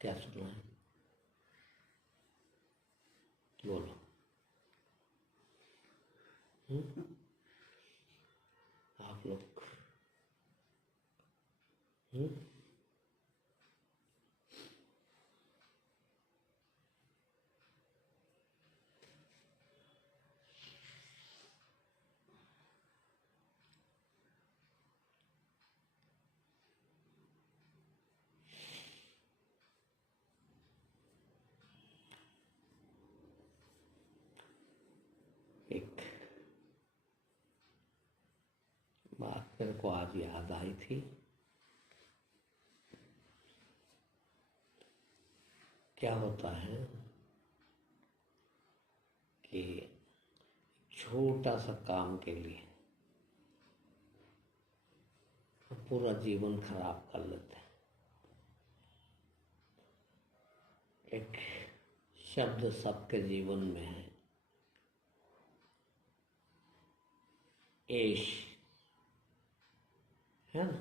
क्या सुना है? बोलो। आप लोग एक बात मेरे को आज याद आई थी। क्या होता है कि छोटा सा काम के लिए पूरा जीवन खराब कर लेते हैं। एक शब्द सबके जीवन में है, ऐश, है ना।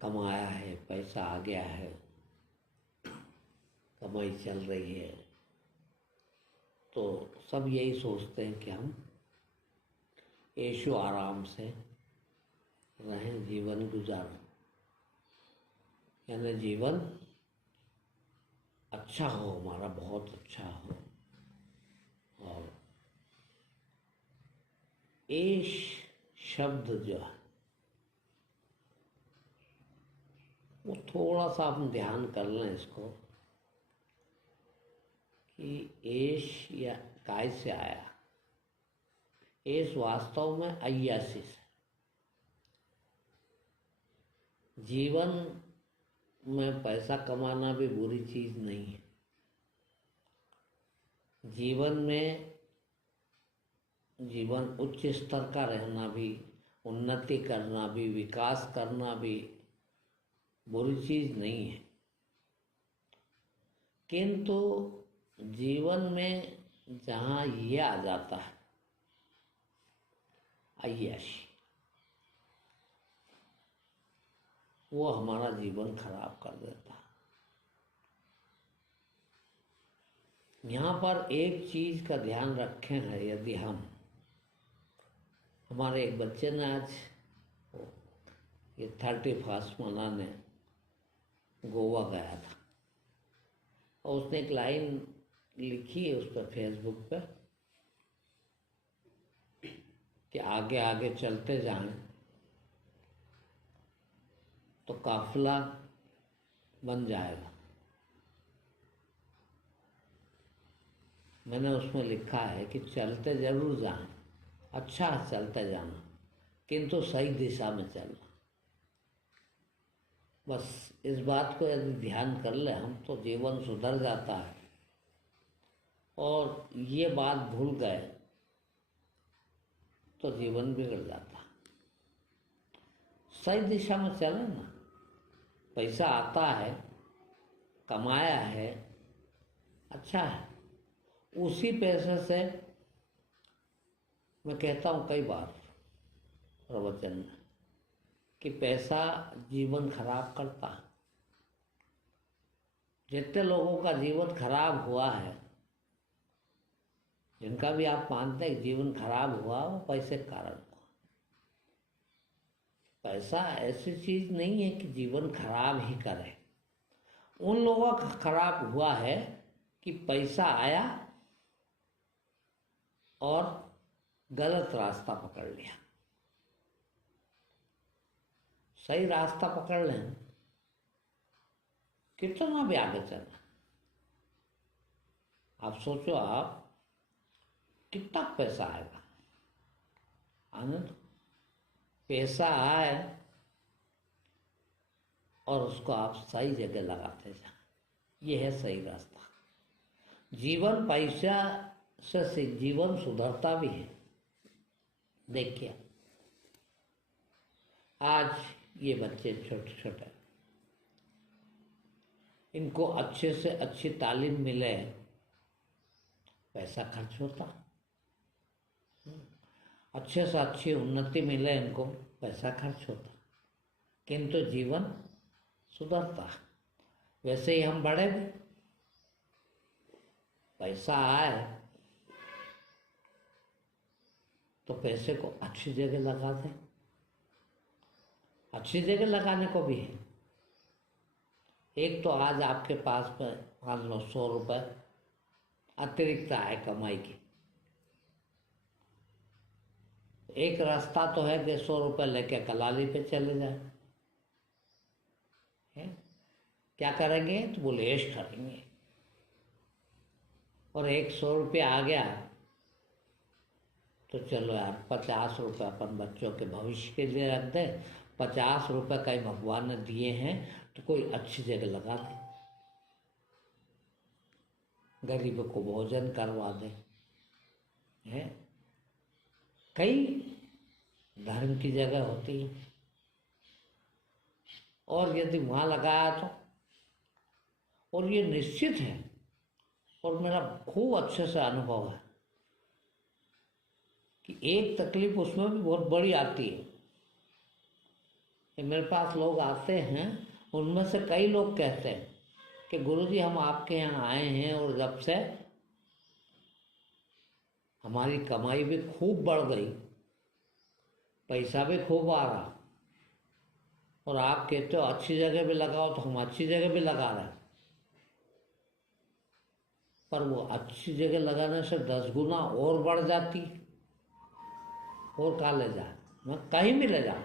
कमाया है, पैसा आ गया है, कमाई चल रही है, तो सब यही सोचते हैं कि हम ऐशो आराम से रहें, जीवन गुजारें, यानी जीवन अच्छा हो, हमारा बहुत अच्छा हो। और ऐश शब्द जो है वो थोड़ा सा हम ध्यान कर लें इसको कि ऐश या काय से आया। ऐश वास्तव में अय्याशी से। जीवन में पैसा कमाना भी बुरी चीज नहीं है। जीवन उच्च स्तर का रहना भी, उन्नति करना भी, विकास करना भी बुरी चीज नहीं है। किंतु जीवन में जहाँ ये आ जाता है अय्याशी, वो हमारा जीवन खराब कर देता है। यहाँ पर एक चीज का ध्यान रखें है, यदि हमारे एक बच्चे ने आज ये 31 मनाने गोवा गया था और उसने एक लाइन लिखी है उस पर फेसबुक पे कि आगे आगे चलते जाएं तो काफिला बन जाएगा। मैंने उसमें लिखा है कि चलते जरूर जाएं, अच्छा है चलते जाना, किंतु सही दिशा में चलना। बस इस बात को यदि ध्यान कर ले हम तो जीवन सुधर जाता है। और ये बात भूल गए तो जीवन बिगड़ जाता है। सही दिशा में चले ना। पैसा आता है, कमाया है, अच्छा है, उसी पैसे से मैं कहता हूँ कई बार प्रवचन में कि पैसा जीवन खराब करता है। जितने लोगों का जीवन खराब हुआ है, जिनका भी आप मानते हैं जीवन खराब हुआ, वो पैसे के कारण हुआ। पैसा ऐसी चीज नहीं है कि जीवन खराब ही करे। उन लोगों का खराब हुआ है कि पैसा आया और गलत रास्ता पकड़ लिया। सही रास्ता पकड़ लें, कितना भी आगे चलना। आप सोचो, आप कितना पैसा आएगा, आनंद पैसा आए और उसको आप सही जगह लगाते जाएं, ये है सही रास्ता। जीवन पैसा से जीवन सुधरता भी है। देखिए आज ये बच्चे छोटे छोटे, इनको अच्छे से अच्छी तालीम मिले, पैसा खर्च होता। अच्छे से अच्छी उन्नति मिले इनको, पैसा खर्च होता, किंतु जीवन सुधरता। वैसे ही हम बढ़े भी। पैसा आए तो पैसे को अच्छी जगह लगा दें। अच्छी जगह लगाने को भी है। एक तो आज आपके पास में मान लो 100 रुपये अतिरिक्त आए कमाई की। एक रास्ता तो है कि 100 रुपये लेके कलाली पे चले जाए। क्या करेंगे तो बोले ऐश करेंगे। और एक 100 रुपये आ गया तो चलो यार 50 रुपये अपन बच्चों के भविष्य के लिए रख दें। 50 रुपये कहीं भगवान ने दिए हैं तो कोई अच्छी जगह लगा दें, गरीबों को भोजन करवा दें। है कई धर्म की जगह होती है। और यदि वहाँ लगाया तो, और ये निश्चित है और मेरा खूब अच्छे से अनुभव है कि एक तकलीफ उसमें भी बहुत बड़ी आती है। मेरे पास लोग आते हैं, उनमें से कई लोग कहते हैं कि गुरुजी हम आपके यहाँ आए हैं और जब से हमारी कमाई भी खूब बढ़ गई, पैसा भी खूब आ रहा, और आप कहते हो अच्छी जगह भी लगाओ तो हम अच्छी जगह भी लगा रहे हैं। पर वो अच्छी जगह लगाने से 10 गुना और बढ़ जाती। और कहाँ ले जाए, मैं कहीं भी ले जाऊँ,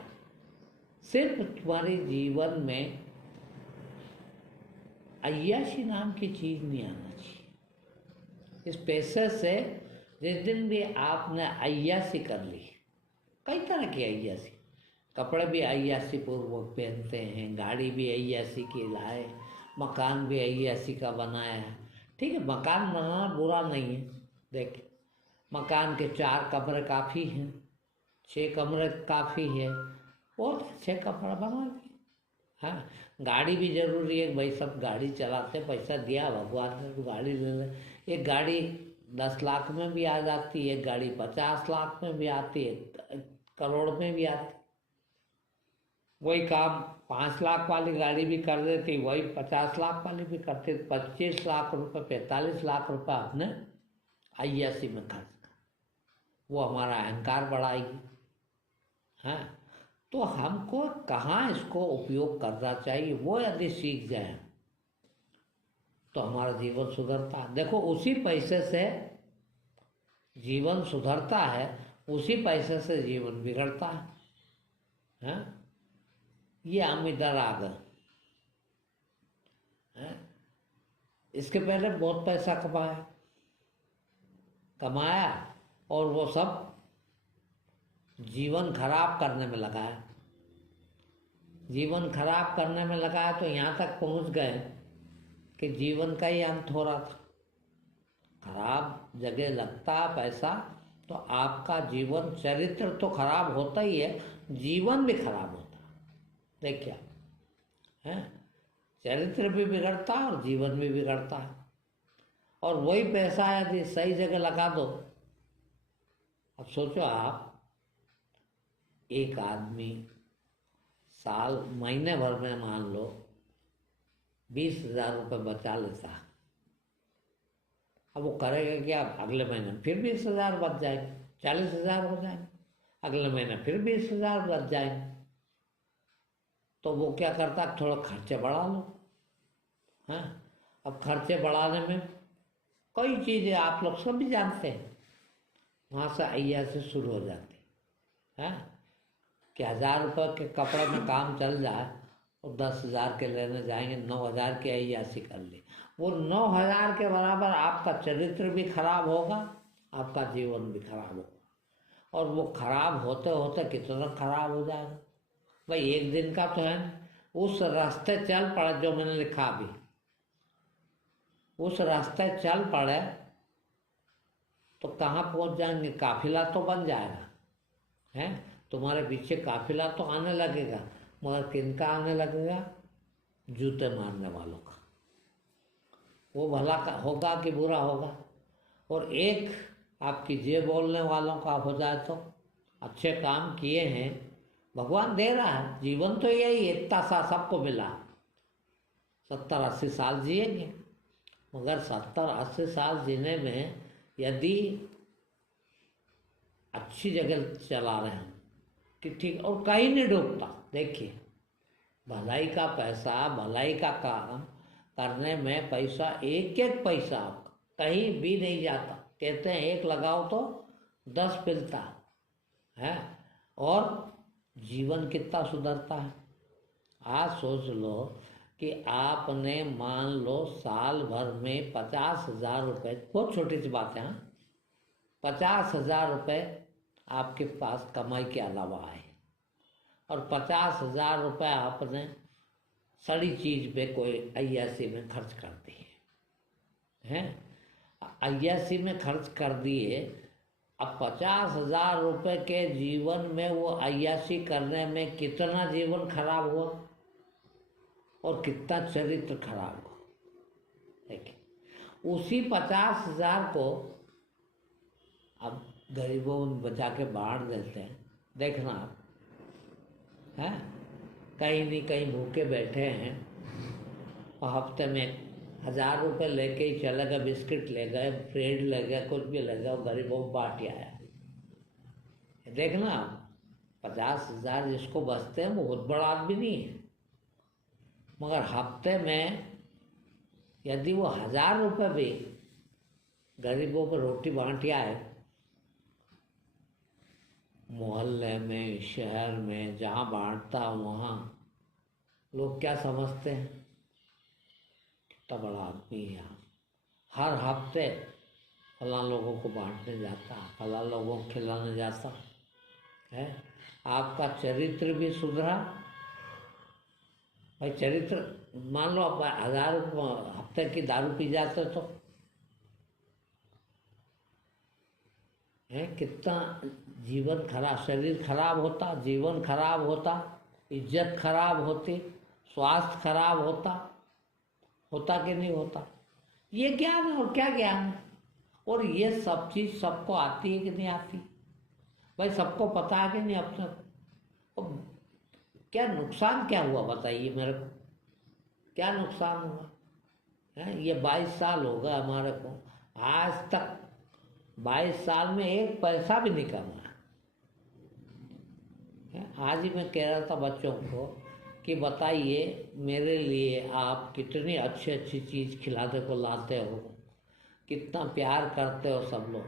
सिर्फ तुम्हारे जीवन में अय्याशी नाम की चीज नहीं आना चाहिए। इस पैसे से जिस दिन भी आपने अय्याशी कर ली, कई तरह की अय्याशी, कपड़े भी अय्याशी पूर्वक पहनते हैं, गाड़ी भी अय्याशी की लाए, मकान भी अय्याशी का बनाया है। ठीक है, मकान बनाना बुरा नहीं है। देख, मकान के 4 कमरे काफ़ी हैं, 6 कमरे काफ़ी है, बहुत अच्छे कमरा बना दिए। हाँ, गाड़ी भी जरूरी है भाई, सब गाड़ी चलाते, पैसा दिया भगवान ने तो गाड़ी ले ले। एक गाड़ी 10 लाख में भी आ जाती है, एक गाड़ी 50 लाख में भी आती है, करोड़ में भी आती। वही काम 5 लाख वाली गाड़ी भी कर देती, वही 50 लाख वाली भी करते। 25 लाख रुपए 45 लाख रुपए आपने अय्याशी में खर्च कर, वो हमारा अहंकार बढ़ाएगी। हाँ, तो हमको कहाँ इसको उपयोग करना चाहिए वो यदि सीख जाए तो हमारा जीवन सुधरता है। देखो, उसी पैसे से जीवन सुधरता है, उसी पैसे से जीवन बिगड़ता है। हाँ? ये हम इधर आ गए। इसके पहले बहुत पैसा कमाया और वो सब जीवन खराब करने में लगाया। जीवन खराब करने में लगाया तो यहाँ तक पहुँच गए कि जीवन का ही अंत हो रहा था। खराब जगह लगता पैसा तो आपका जीवन, चरित्र तो खराब होता ही है, जीवन भी खराब होता है। देख क्या है, चरित्र भी बिगड़ता है और जीवन भी बिगड़ता है। और वही पैसा यदि सही जगह लगा दो, अब सोचो आप, एक आदमी साल महीने भर में मान लो 20,000 रुपये बचा लेता, अब वो करेगा क्या? अगले महीने फिर 20,000 बच जाएंगे, 40,000 हो जाएंगे, अगले महीने फिर 20,000 बच जाएंगे। तो वो क्या करता, थोड़ा खर्चे बढ़ा लो। हाँ, अब खर्चे बढ़ाने में कई चीज़ें आप लोग सब भी जानते हैं, वहाँ से अय्याशी शुरू हो जाती है। कि 1,000 रुपये के कपड़े में काम चल जाए और 10,000 के लेने जाएंगे, 9,000 की अय्याशी कर ली। वो 9,000 के बराबर आपका चरित्र भी खराब होगा, आपका जीवन भी खराब होगा। और वो खराब होते होते कितना खराब हो जाएगा भाई, एक दिन का तो है। उस रास्ते चल पड़े जो मैंने लिखा अभी, उस रास्ते चल पड़े तो कहाँ पहुँच जाएंगे? काफिला तो बन जाएगा, है तुम्हारे पीछे काफिला तो आने लगेगा, मगर किनका आने लगेगा? जूते मारने वालों का। वो भला का होगा कि बुरा होगा? और एक आपकी जे बोलने वालों का हो जाए तो अच्छे काम किए हैं, भगवान दे रहा है, जीवन तो यही इतना सा सबको मिला, 70-80 साल जिएंगे, मगर 70-80 साल जीने में यदि अच्छी जगह चला रहे हैं कि ठीक, और कहीं नहीं डूबता। देखिए, भलाई का पैसा, भलाई का काम करने में पैसा, एक एक पैसा कहीं भी नहीं जाता। कहते हैं एक लगाओ तो 10 मिलता है, और जीवन कितना सुधरता है। आज सोच लो कि आपने मान लो साल भर में 50,000 रुपये, बहुत छोटी सी बात है, 50,000 रुपये आपके पास कमाई के अलावा आए, और 50,000 रुपये आपने सड़ी चीज पे कोई अय्यासी में खर्च कर दिए हैं, अय्यासी में खर्च कर दिए। अब 50,000 रुपये के जीवन में वो अय्यासी करने में कितना जीवन खराब हुआ और कितना चरित्र खराब हुआ। देखिए, उसी 50,000 को अब गरीबों में बचा के बांट देते हैं। देखना आप, है कहीं नहीं कहीं भूखे बैठे हैं, और हफ्ते में 1,000 रुपये लेके ही चले गए, बिस्किट ले गए, ब्रेड ले गए, कुछ भी ले गए, गरीबों को बांट आया। देखना आप, 50,000 जिसको बचते हैं वो बहुत बड़ा आदमी नहीं है, मगर हफ्ते में यदि वो 1,000 रुपये भी गरीबों को रोटी बांट आए, मोहल्ले में, शहर में जहाँ बांटता वहाँ लोग क्या समझते हैं, कितना बड़ा आदमी है। हर हफ्ते फला लोगों को बांटने जाता, फला लोगों को खिलाने जाता है। आपका चरित्र भी सुधरा भाई। चरित्र, मान लो आप 1,000 हफ्ते की दारू पी जाते तो है, कितना जीवन खराब, शरीर खराब होता, जीवन खराब होता, इज्जत खराब होती, स्वास्थ्य खराब होता, होता कि नहीं होता। ये ज्ञान है, और क्या ज्ञान है। और ये सब चीज़ सबको आती है कि नहीं आती भाई, सबको पता है कि नहीं अपने। क्या नुकसान क्या हुआ बताइए मेरे को, क्या नुकसान हुआ है। ये 22 साल हो गए हमारे को, आज तक 22 साल में एक पैसा भी नहीं कमाया। आज ही मैं कह रहा था बच्चों को कि बताइए मेरे लिए आप कितनी अच्छी अच्छी चीज़ खिलाते को लाते हो, कितना प्यार करते हो सब लोग।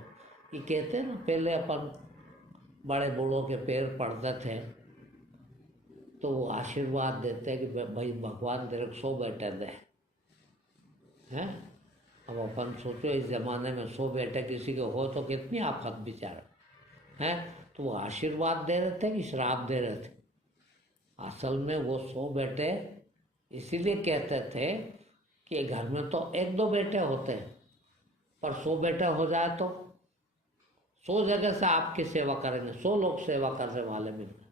ये कहते हैं ना, पहले अपन बड़े बूढ़ों के पैर पड़ते थे तो वो आशीर्वाद देते हैं कि भाई भगवान तेरे को 100 बेटे दे, हैं। अब अपन सोचो इस ज़माने में 100 बेटे किसी के हो तो कितनी आफत बेचारा हैं। तो वो आशीर्वाद दे रहे थे कि श्राप दे रहे थे। असल में वो 100 बेटे इसीलिए कहते थे कि घर में तो 1-2 बेटे होते हैं, पर 100 बेटे हो जाए तो 100 जगह से आपकी सेवा करेंगे, 100 लोग सेवा करने वाले मिलते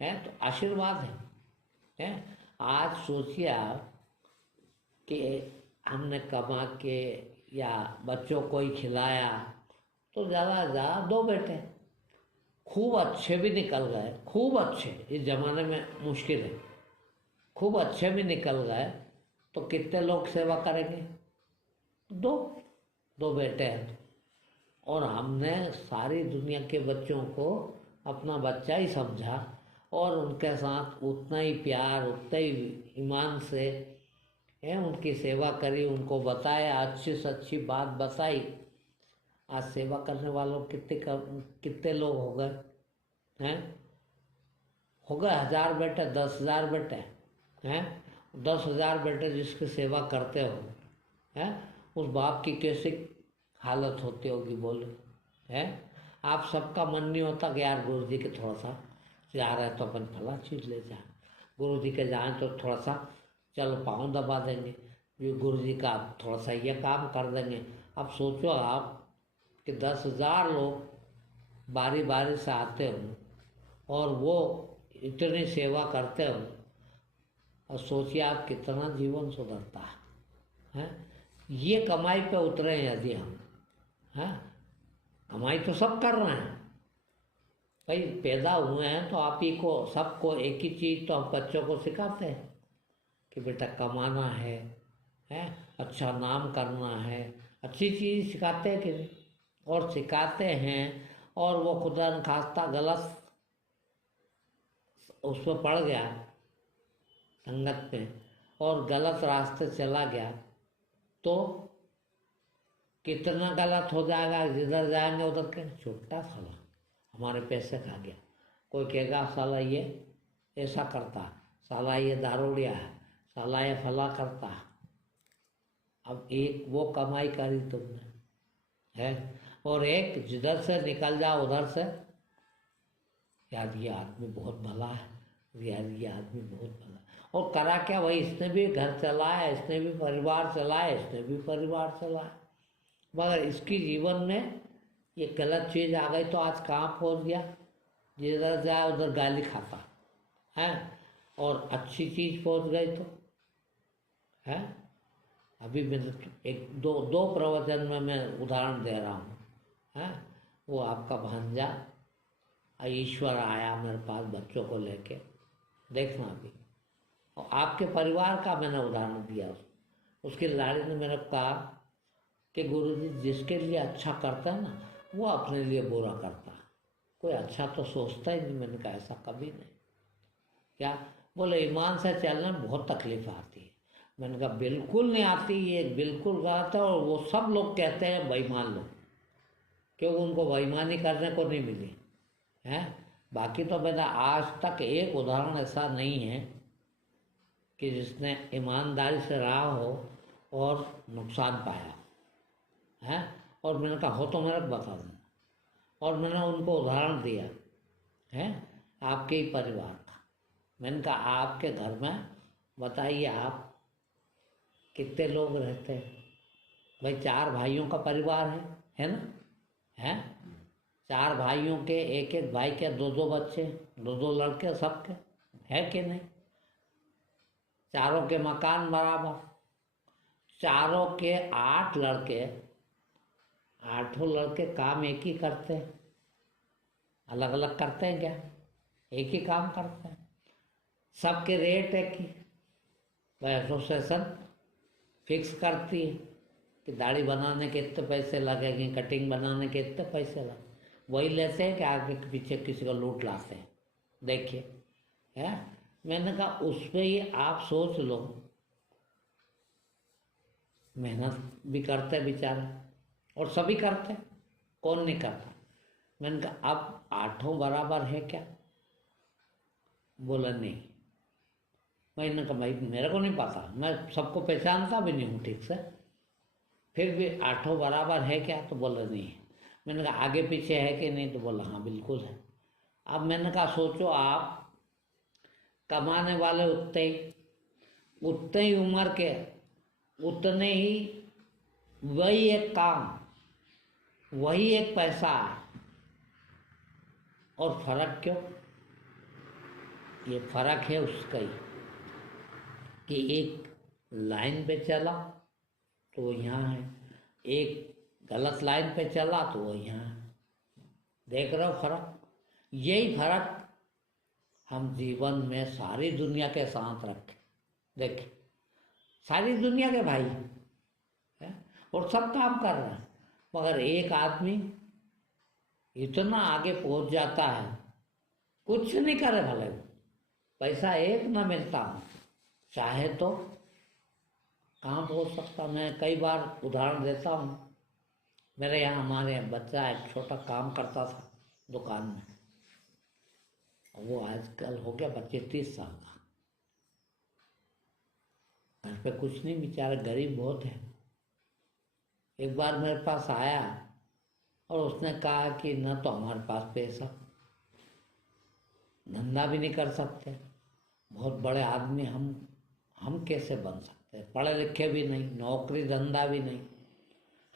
हैं, तो आशीर्वाद है। आज सोचिए आप कि हमने कमा के या बच्चों को ही खिलाया तो ज़्यादा से ज़्यादा 2 बेटे, खूब अच्छे भी निकल गए, खूब अच्छे, इस ज़माने में मुश्किल है, खूब अच्छे भी निकल गए तो कितने लोग सेवा करेंगे। 2 बेटे हैं, और हमने सारी दुनिया के बच्चों को अपना बच्चा ही समझा और उनके साथ उतना ही प्यार, उतना ही ईमान से है उनकी सेवा करी, उनको बताया, अच्छी से अच्छी बात बताई। आज सेवा करने वालों कितने लोग हो गए हैं, हो गए 1,000 बेटे, 10,000 बेटे हैं। 10,000 बेटे जिसकी सेवा करते हो हैं, उस बाप की कैसी हालत होती होगी बोलो, है। आप सबका मन नहीं होता कि यार गुरु जी के थोड़ा सा जा रहा है तो अपन फला चीज़ ले जाए, गुरु जी के जाएँ तो थोड़ा सा चलो पाँव दबा देंगे, ये गुरु जी का थोड़ा सा ये काम कर देंगे। अब सोचो आप कि 10,000 लोग बारी बारी से आते हो और वो इतनी सेवा करते हो, और सोचिए आप कितना जीवन सुधरता है। ये कमाई पे उतरे हैं यदि हम, हैं, कमाई तो सब कर रहे हैं भाई, पैदा हुए हैं तो आप ही को सबको एक ही चीज़ तो हम बच्चों को सिखाते हैं कि बेटा कमाना है, अच्छा नाम करना है, अच्छी चीज़ सिखाते हैं कि नहीं, और सिखाते हैं और वो खुदा न खास्ता गलत उसमें पड़ गया संगत में और गलत रास्ते चला गया तो कितना गलत हो जाएगा, जिधर जाएंगे उधर के छुट्टा साला हमारे पैसे खा गया। कोई कहेगा साला ये ऐसा करता, साला ये दारूड़िया है, साला ये फला करता। अब एक वो कमाई करी तुमने है और एक जिधर से निकल जाओ उधर से यार ये आदमी बहुत भला है, यार ये आदमी बहुत भला है। और करा क्या भाई, इसने भी घर चलाया, इसने भी परिवार चलाया, इसने भी परिवार चलाया, मगर इसकी जीवन में ये गलत चीज़ आ गई तो आज कहाँ पहुँच गया, जिधर जाए उधर गाली खाता है। और अच्छी चीज़ पहुँच गई तो है। अभी मैं एक दो प्रवचन में मैं उदाहरण दे रहा हूँ है। वो आपका भांजा ईश्वर आया मेरे पास बच्चों को लेके, देखना अभी, और आपके परिवार का मैंने उदाहरण दिया। उसकी लाड़ी ने मेरे कहा कि गुरुजी जिसके लिए अच्छा करता है ना वो अपने लिए बुरा करता है, कोई अच्छा तो सोचता ही नहीं। मैंने कहा ऐसा कभी नहीं। क्या बोले, ईमान से चलने में बहुत तकलीफ आती है। मैंने कहा बिल्कुल नहीं आती, ये बिल्कुल गलत है। और वो सब लोग कहते हैं बेईमान लोग, क्योंकि उनको बेईमानी करने को नहीं मिली है। बाकी तो मेरा आज तक एक उदाहरण ऐसा नहीं है कि जिसने ईमानदारी से रहा हो और नुकसान पाया है। और मैंने कहा हो तो मेरे को बता देना, और मैंने उनको उदाहरण दिया है आपके ही परिवार का। मैंने कहा आपके घर में बताइए आप कितने लोग रहते हैं भाई, 4 भाइयों का परिवार है ना, है 4 भाइयों के एक एक भाई के 2-2 बच्चे, 2-2 लड़के सबके, है कि नहीं। चारों के मकान बराबर, चारों के 8 लड़के, 8 लड़के काम एक ही करते हैं, अलग अलग करते हैं क्या, एक ही काम करते हैं, सबके रेट एक ही। भाई एसोसिएशन फिक्स करती है कि दाढ़ी बनाने के इतने पैसे लगेंगे, कटिंग बनाने के इतने पैसे लगे, वही लेते हैं कि आगे पीछे किसी को लूट लाते हैं। देखिए है, मैंने कहा उस पर ही आप सोच लो, मेहनत भी करते बेचारे और सभी करते, कौन नहीं करता। मैंने कहा अब 8 बराबर है क्या, बोला नहीं। मैंने कहा भाई मेरे को नहीं पता, मैं सबको पहचानता भी नहीं हूँ ठीक से, फिर भी 8 बराबर है क्या, तो बोला नहीं है। मैंने कहा आगे पीछे है कि नहीं, तो बोला हाँ बिल्कुल है। अब मैंने कहा सोचो आप कमाने वाले उतने ही उम्र के, उतने ही वही एक काम, वही एक पैसा है, और फर्क क्यों, ये फर्क है उसका ही कि एक लाइन पे चला तो वो यहाँ है, एक गलत लाइन पे चला तो वो यहाँ है। देख रहे हो फर्क, यही फर्क हम जीवन में सारी दुनिया के साथ रखें। देखिए सारी दुनिया के भाई है और सब काम कर रहे हैं, मगर एक आदमी इतना आगे पहुंच जाता है, कुछ नहीं करे भले पैसा एक ना मिलता हूँ, चाहे तो कहाँ पहुँच सकता। मैं कई बार उदाहरण देता हूँ, मेरे यहाँ हमारे बच्चा एक छोटा काम करता था दुकान में, वो आजकल हो गया 25-30 साल का, घर पे कुछ नहीं, बेचारा गरीब बहुत है। एक बार मेरे पास आया और उसने कहा कि न तो हमारे पास पैसा, धंधा भी नहीं कर सकते, बहुत बड़े आदमी हम कैसे बन सकते हैं, पढ़े लिखे भी नहीं, नौकरी धंधा भी नहीं,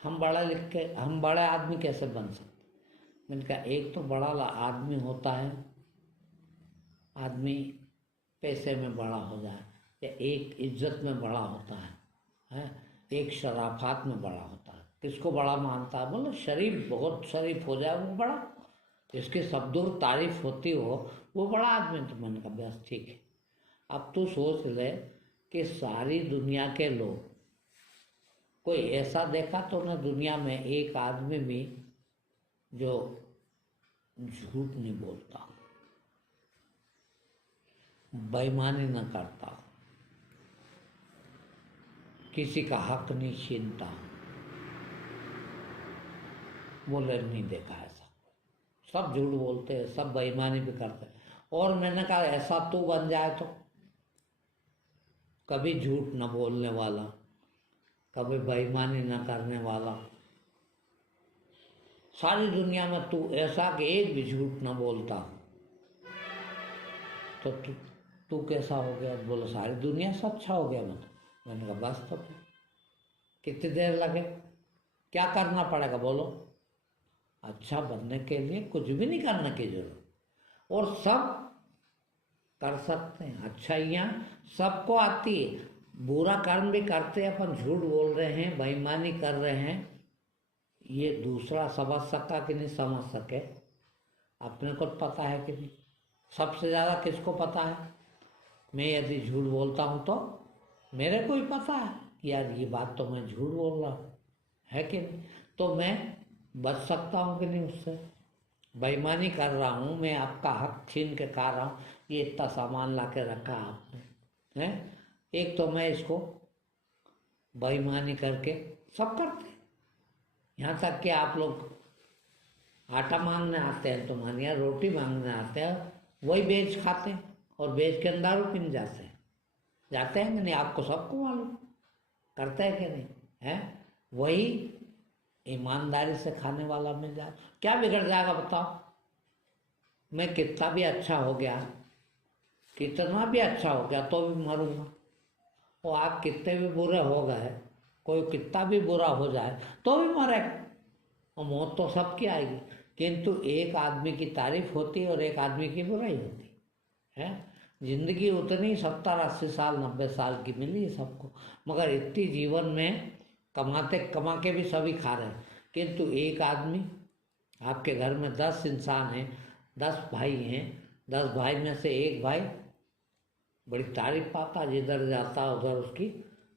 हम बड़े आदमी कैसे बन सकते। मैंने कहा एक तो बड़ा आदमी होता है, आदमी पैसे में बड़ा हो जाए, या एक इज्जत में बड़ा होता है, एक शराफत में बड़ा होता है। किसको बड़ा मानता है, बोलो शरीफ, बहुत शरीफ हो जाए वो बड़ा, जिसकी सब दूर तारीफ होती हो वो बड़ा आदमी। तो मैंने कहा बस ठीक है, अब तू सोच ले कि सारी दुनिया के लोग, कोई ऐसा देखा तो ना दुनिया में एक आदमी भी जो झूठ नहीं बोलता, बेईमानी न करता, किसी का हक नहीं छीनता, बोले नहीं देखा ऐसा। सब झूठ बोलते हैं, सब बेईमानी भी करते हैं। और मैंने कहा ऐसा तू बन जाए तो, कभी झूठ न बोलने वाला, कभी बेईमानी न करने वाला, सारी दुनिया में तू ऐसा कि एक भी झूठ न बोलता, तो तू कैसा हो गया? बोलो सारी दुनिया से अच्छा हो गया। मैंने कहा बस तो फिर कितनी देर लगे, क्या करना पड़ेगा बोलो? अच्छा बनने के लिए कुछ भी नहीं करने की जरूरत, और सब कर सकते हैं। अच्छाइयाँ सबको आती है, बुरा कर्म भी करते हैं अपन, झूठ बोल रहे हैं, बेईमानी कर रहे हैं, ये दूसरा समझ सका कि नहीं समझ सके, अपने को पता है कि नहीं? सबसे ज़्यादा किसको पता है? मैं यदि झूठ बोलता हूँ तो मेरे को ही पता है कि यार ये बात तो मैं झूठ बोल रहा हूँ, है कि नहीं? तो मैं बच सकता हूँ कि नहीं उससे? बेईमानी कर रहा हूँ मैं, आपका हक छीन के खा रहा हूँ, ये इतना सामान ला के रखा आपने, हैं? एक तो मैं इसको बेईमानी करके, सब करते हैं, यहाँ तक कि आप लोग आटा मांगने आते हैं तो मानिए रोटी मांगने आते हैं, वही बेच खाते हैं और बेच के दारू पीने जाते हैं कि नहीं? आपको सबको मालूम, करते हैं कि नहीं? है वही ईमानदारी से खाने वाला मिल जाए, क्या बिगड़ जाएगा बताओ? मैं कितना भी अच्छा हो गया, कितना भी अच्छा हो गया तो भी मरूंगा, और आप कितने भी बुरे हो गए, कोई कितना भी बुरा हो जाए तो भी मरेगा, और मौत तो सबकी आएगी। किंतु एक आदमी की तारीफ होती है और एक आदमी की बुराई होती है। जिंदगी उतनी 70-80 साल 90 साल की मिली है सबको, मगर इतनी जीवन में कमा के भी सभी खा रहे हैं। किंतु एक आदमी, आपके घर में 10 इंसान हैं, 10 भाई हैं, 10 भाई में से एक भाई बड़ी तारीफ पाता, जिधर जाता उधर उसकी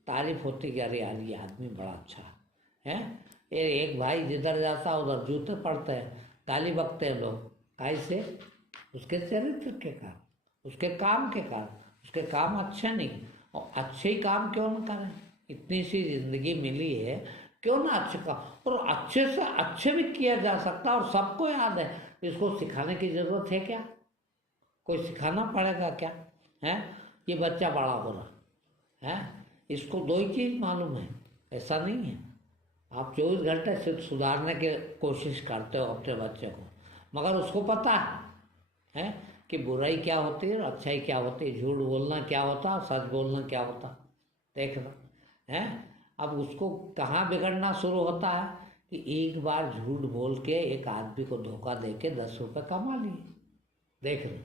तारीफ होती कि अरे यार ये आदमी बड़ा अच्छा है। एक भाई जिधर जाता उधर जूते पड़ते हैं, गाली बकते हैं लोग, कैसे? उसके चरित्र के कारण, उसके काम के कारण, उसके काम अच्छे नहीं, और अच्छे ही काम क्यों न करें? इतनी सी जिंदगी मिली है, क्यों ना अच्छे काम, और अच्छे से अच्छे भी किया जा सकता, और सबको याद है। इसको सिखाने की जरूरत है क्या? कोई सिखाना पड़ेगा क्या? है ये बच्चा बड़ा हो रहा है, इसको 2 ही चीज़ मालूम है, ऐसा नहीं है। आप 24 घंटे सिर्फ सुधारने की कोशिश करते हो अपने बच्चे को, मगर उसको पता है कि बुराई क्या होती है और अच्छाई क्या होती है, झूठ बोलना क्या होता है, सच बोलना क्या होता, देखना है। अब उसको कहाँ बिगड़ना शुरू होता है कि एक बार झूठ बोल के एक आदमी को धोखा दे के 10 रुपये कमा लिए, देख लो,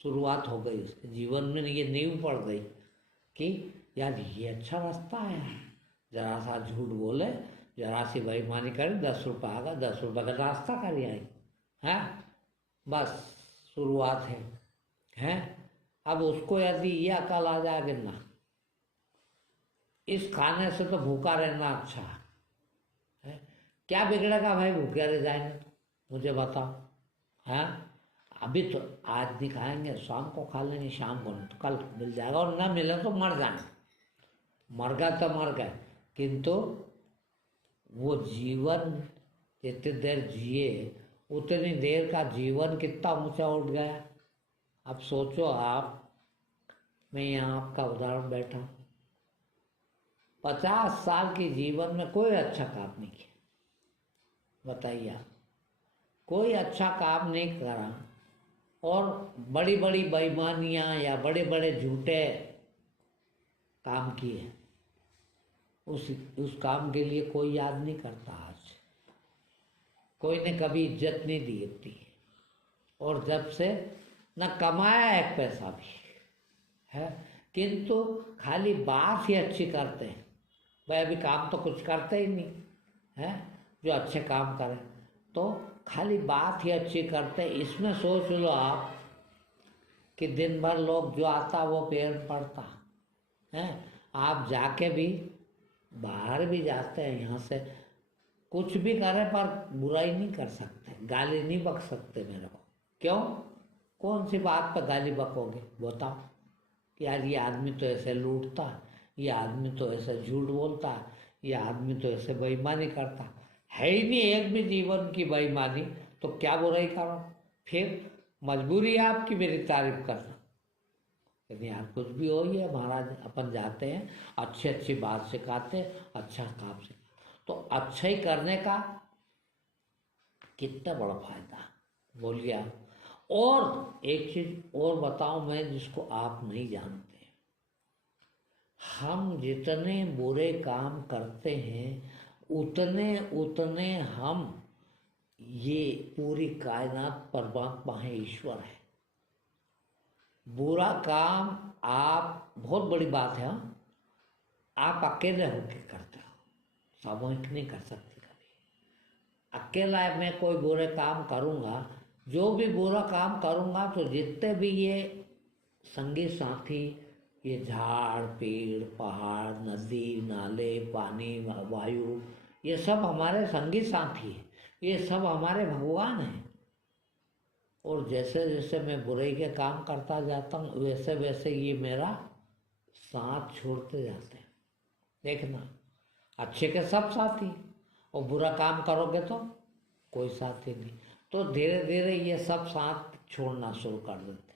शुरुआत हो गई उसके जीवन में, ये नींव पड़ गई कि यार ये अच्छा रास्ता है, जरा सा झूठ बोले, जरा सी बेईमानी करे, 10 रुपये आ गया, 10 रुपये का रास्ता कर आई है, बस शुरुआत है। अब उसको यदि ये अकल आ जाएगी ना, इस खाने से तो भूखा रहना अच्छा है, क्या बिगड़ेगा भाई भूखे रह जाएंगे तो? मुझे बताओ। हैं अभी तो आज नहीं खाएंगे, शाम को खा लेंगे, शाम को नहीं तो कल मिल जाएगा, और ना मिले तो मर जाएंगे, मर गए तो मर गए। किंतु वो जीवन जितनी देर जिए उतनी देर का जीवन कितना ऊंचा उठ गया। अब सोचो आप, मैं यहाँ आपका उदाहरण बैठा, 50 साल के जीवन में कोई अच्छा काम नहीं किया, बताइए आप, कोई अच्छा काम नहीं करा, और बड़ी बड़ी बेईमानियाँ या बड़े बड़े झूठे काम किए, उस काम के लिए कोई याद नहीं करता। आज कोई ने कभी इज्जत नहीं दी इतनी, और जब से न कमाया एक पैसा भी है, किंतु खाली बात ही अच्छी करते हैं। भाई अभी काम तो कुछ करते ही नहीं है जो अच्छे काम करें, तो खाली बात ही अच्छी करते हैं। इसमें सोच लो आप कि दिन भर लोग जो आता वो पेड़ पड़ता हैं। आप जाके भी बाहर भी जाते हैं यहाँ से, कुछ भी करें पर बुराई नहीं कर सकते, गाली नहीं बक सकते मेरे को। क्यों? कौन सी बात पर गाली बकोगे बताओ? कि यार ये आदमी तो ऐसे लूटता है, ये आदमी तो ऐसे झूठ बोलता है, ये आदमी तो ऐसे बेईमानी करता है ही नहीं एक भी जीवन की बेईमानी, तो क्या बुराई करो? फिर मजबूरी है आपकी मेरी तारीफ करना। लेकिन यार कुछ भी हो ही है महाराज, अपन जाते हैं, अच्छी अच्छी बात सिखाते, अच्छा काम सिखाते, तो अच्छा ही करने का कितना बड़ा फायदा, बोलिए आप। और एक चीज और बताऊं मैं, जिसको आप नहीं जानते, हम जितने बुरे काम करते हैं उतने उतने हम, ये पूरी कायनात परमात्मा है, ईश्वर है। बुरा काम आप, बहुत बड़ी बात है, आप अकेले होकर करते हो, सामूहिक नहीं कर सकते कभी। अकेला मैं कोई बुरे काम करूँगा, जो भी बुरा काम करूँगा, तो जितने भी ये संगी साथी, ये झाड़ पेड़ पहाड़ नदी नाले पानी वायु, ये सब हमारे संगी साथी हैं, ये सब हमारे भगवान हैं। और जैसे जैसे मैं बुराई के काम करता जाता हूँ, वैसे वैसे ये मेरा साथ छोड़ते जाते हैं। देखना, अच्छे के सब साथी, और बुरा काम करोगे तो कोई साथी नहीं। तो धीरे धीरे ये सब साथ छोड़ना शुरू कर देते,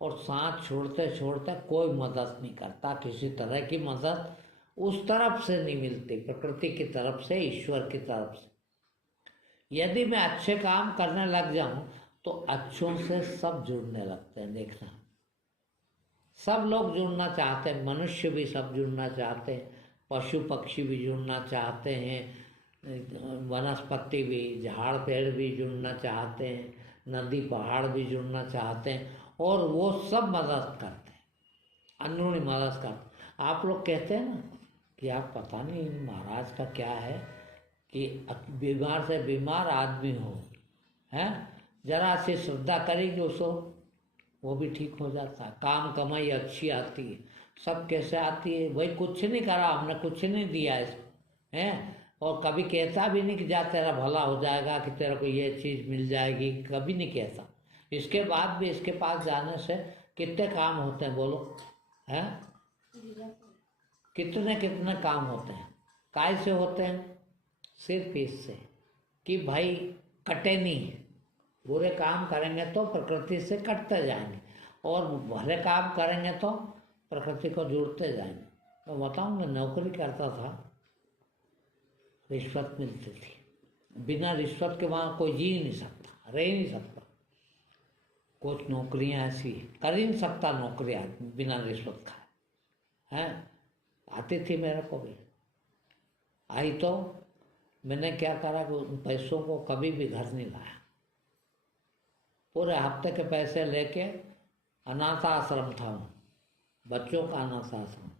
और साथ छोड़ते छोड़ते कोई मदद नहीं करता, किसी तरह की मदद उस तरफ से नहीं मिलती, प्रकृति की तरफ से, ईश्वर की तरफ से। यदि मैं अच्छे काम करने लग जाऊं तो अच्छों से सब जुड़ने लगते हैं। देखना, सब लोग जुड़ना चाहते हैं, मनुष्य भी सब जुड़ना चाहते हैं, पशु पक्षी भी जुड़ना चाहते हैं, वनस्पति भी, झाड़ पेड़ भी जुड़ना चाहते हैं, नदी पहाड़ भी जुड़ना चाहते हैं, और वो सब मदद करते हैं, अंदरूनी मदद करते। आप लोग कहते हैं ना कि आप पता नहीं महाराज का क्या है, कि बीमार से बीमार आदमी हो, हैं, जरा सी श्रद्धा करेगी उसको, वो भी ठीक हो जाता है, काम कमाई अच्छी आती है। सब कैसे आती है भाई? कुछ नहीं करा हमने, कुछ नहीं दिया इसको, हैं, और कभी कहता भी नहीं कि जा तेरा भला हो जाएगा, कि तेरे को ये चीज़ मिल जाएगी, कभी नहीं कहता। इसके बाद भी इसके पास जाने से कितने काम होते हैं बोलो, हैं? कितने कितने काम होते हैं, काय से होते हैं? सिर्फ इससे कि भाई कटे नहीं, बुरे काम करेंगे तो प्रकृति से कटते जाएंगे, और भले काम करेंगे तो प्रकृति को जुड़ते जाएंगे। तो बताऊँ, मैं नौकरी करता था, रिश्वत मिलती थी, बिना रिश्वत के वहाँ कोई जी नहीं सकता, रह नहीं सकता। कुछ नौकरियाँ ऐसी कर ही नहीं सकता, नौकरी आदमी बिना रिश्वत खाए, हैं। आती थी मेरे को भी, आई तो मैंने क्या करा कि उन पैसों को कभी भी घर नहीं लाया, पूरे हफ्ते के पैसे लेके, अनाथ आश्रम था, बच्चों का अनाथ आश्रम,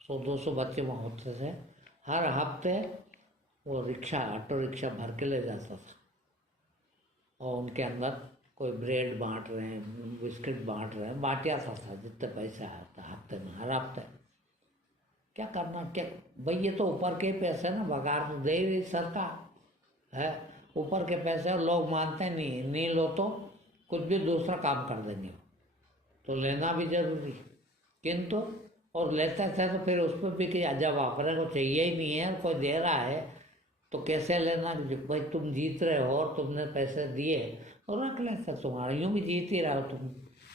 100-200 बच्चे वहाँ होते थे, हर हफ्ते वो रिक्शा, ऑटो रिक्शा भर के ले जाता था, और उनके अंदर कोई ब्रेड बांट रहे हैं, बिस्किट बांट रहे हैं, बांट आता था जितने पैसे आता हफ्ते में, हर हफ्ते। क्या करना, क्या भाई, ये तो ऊपर के पैसे ना, बगार दे रही सरकार है, ऊपर के पैसे, और लोग मानते नहीं, नहीं लो तो कुछ भी दूसरा काम कर देंगे, तो लेना भी जरूरी। किंतु और लेते थे तो फिर उस पर भी कि जब अपने को चाहिए ही नहीं है, कोई दे रहा है तो कैसे लेना? भाई तुम जीत रहे हो और तुमने पैसे दिए और रख लेते, तुम्हारा यूँ भी जीत ही रहा हो तुम,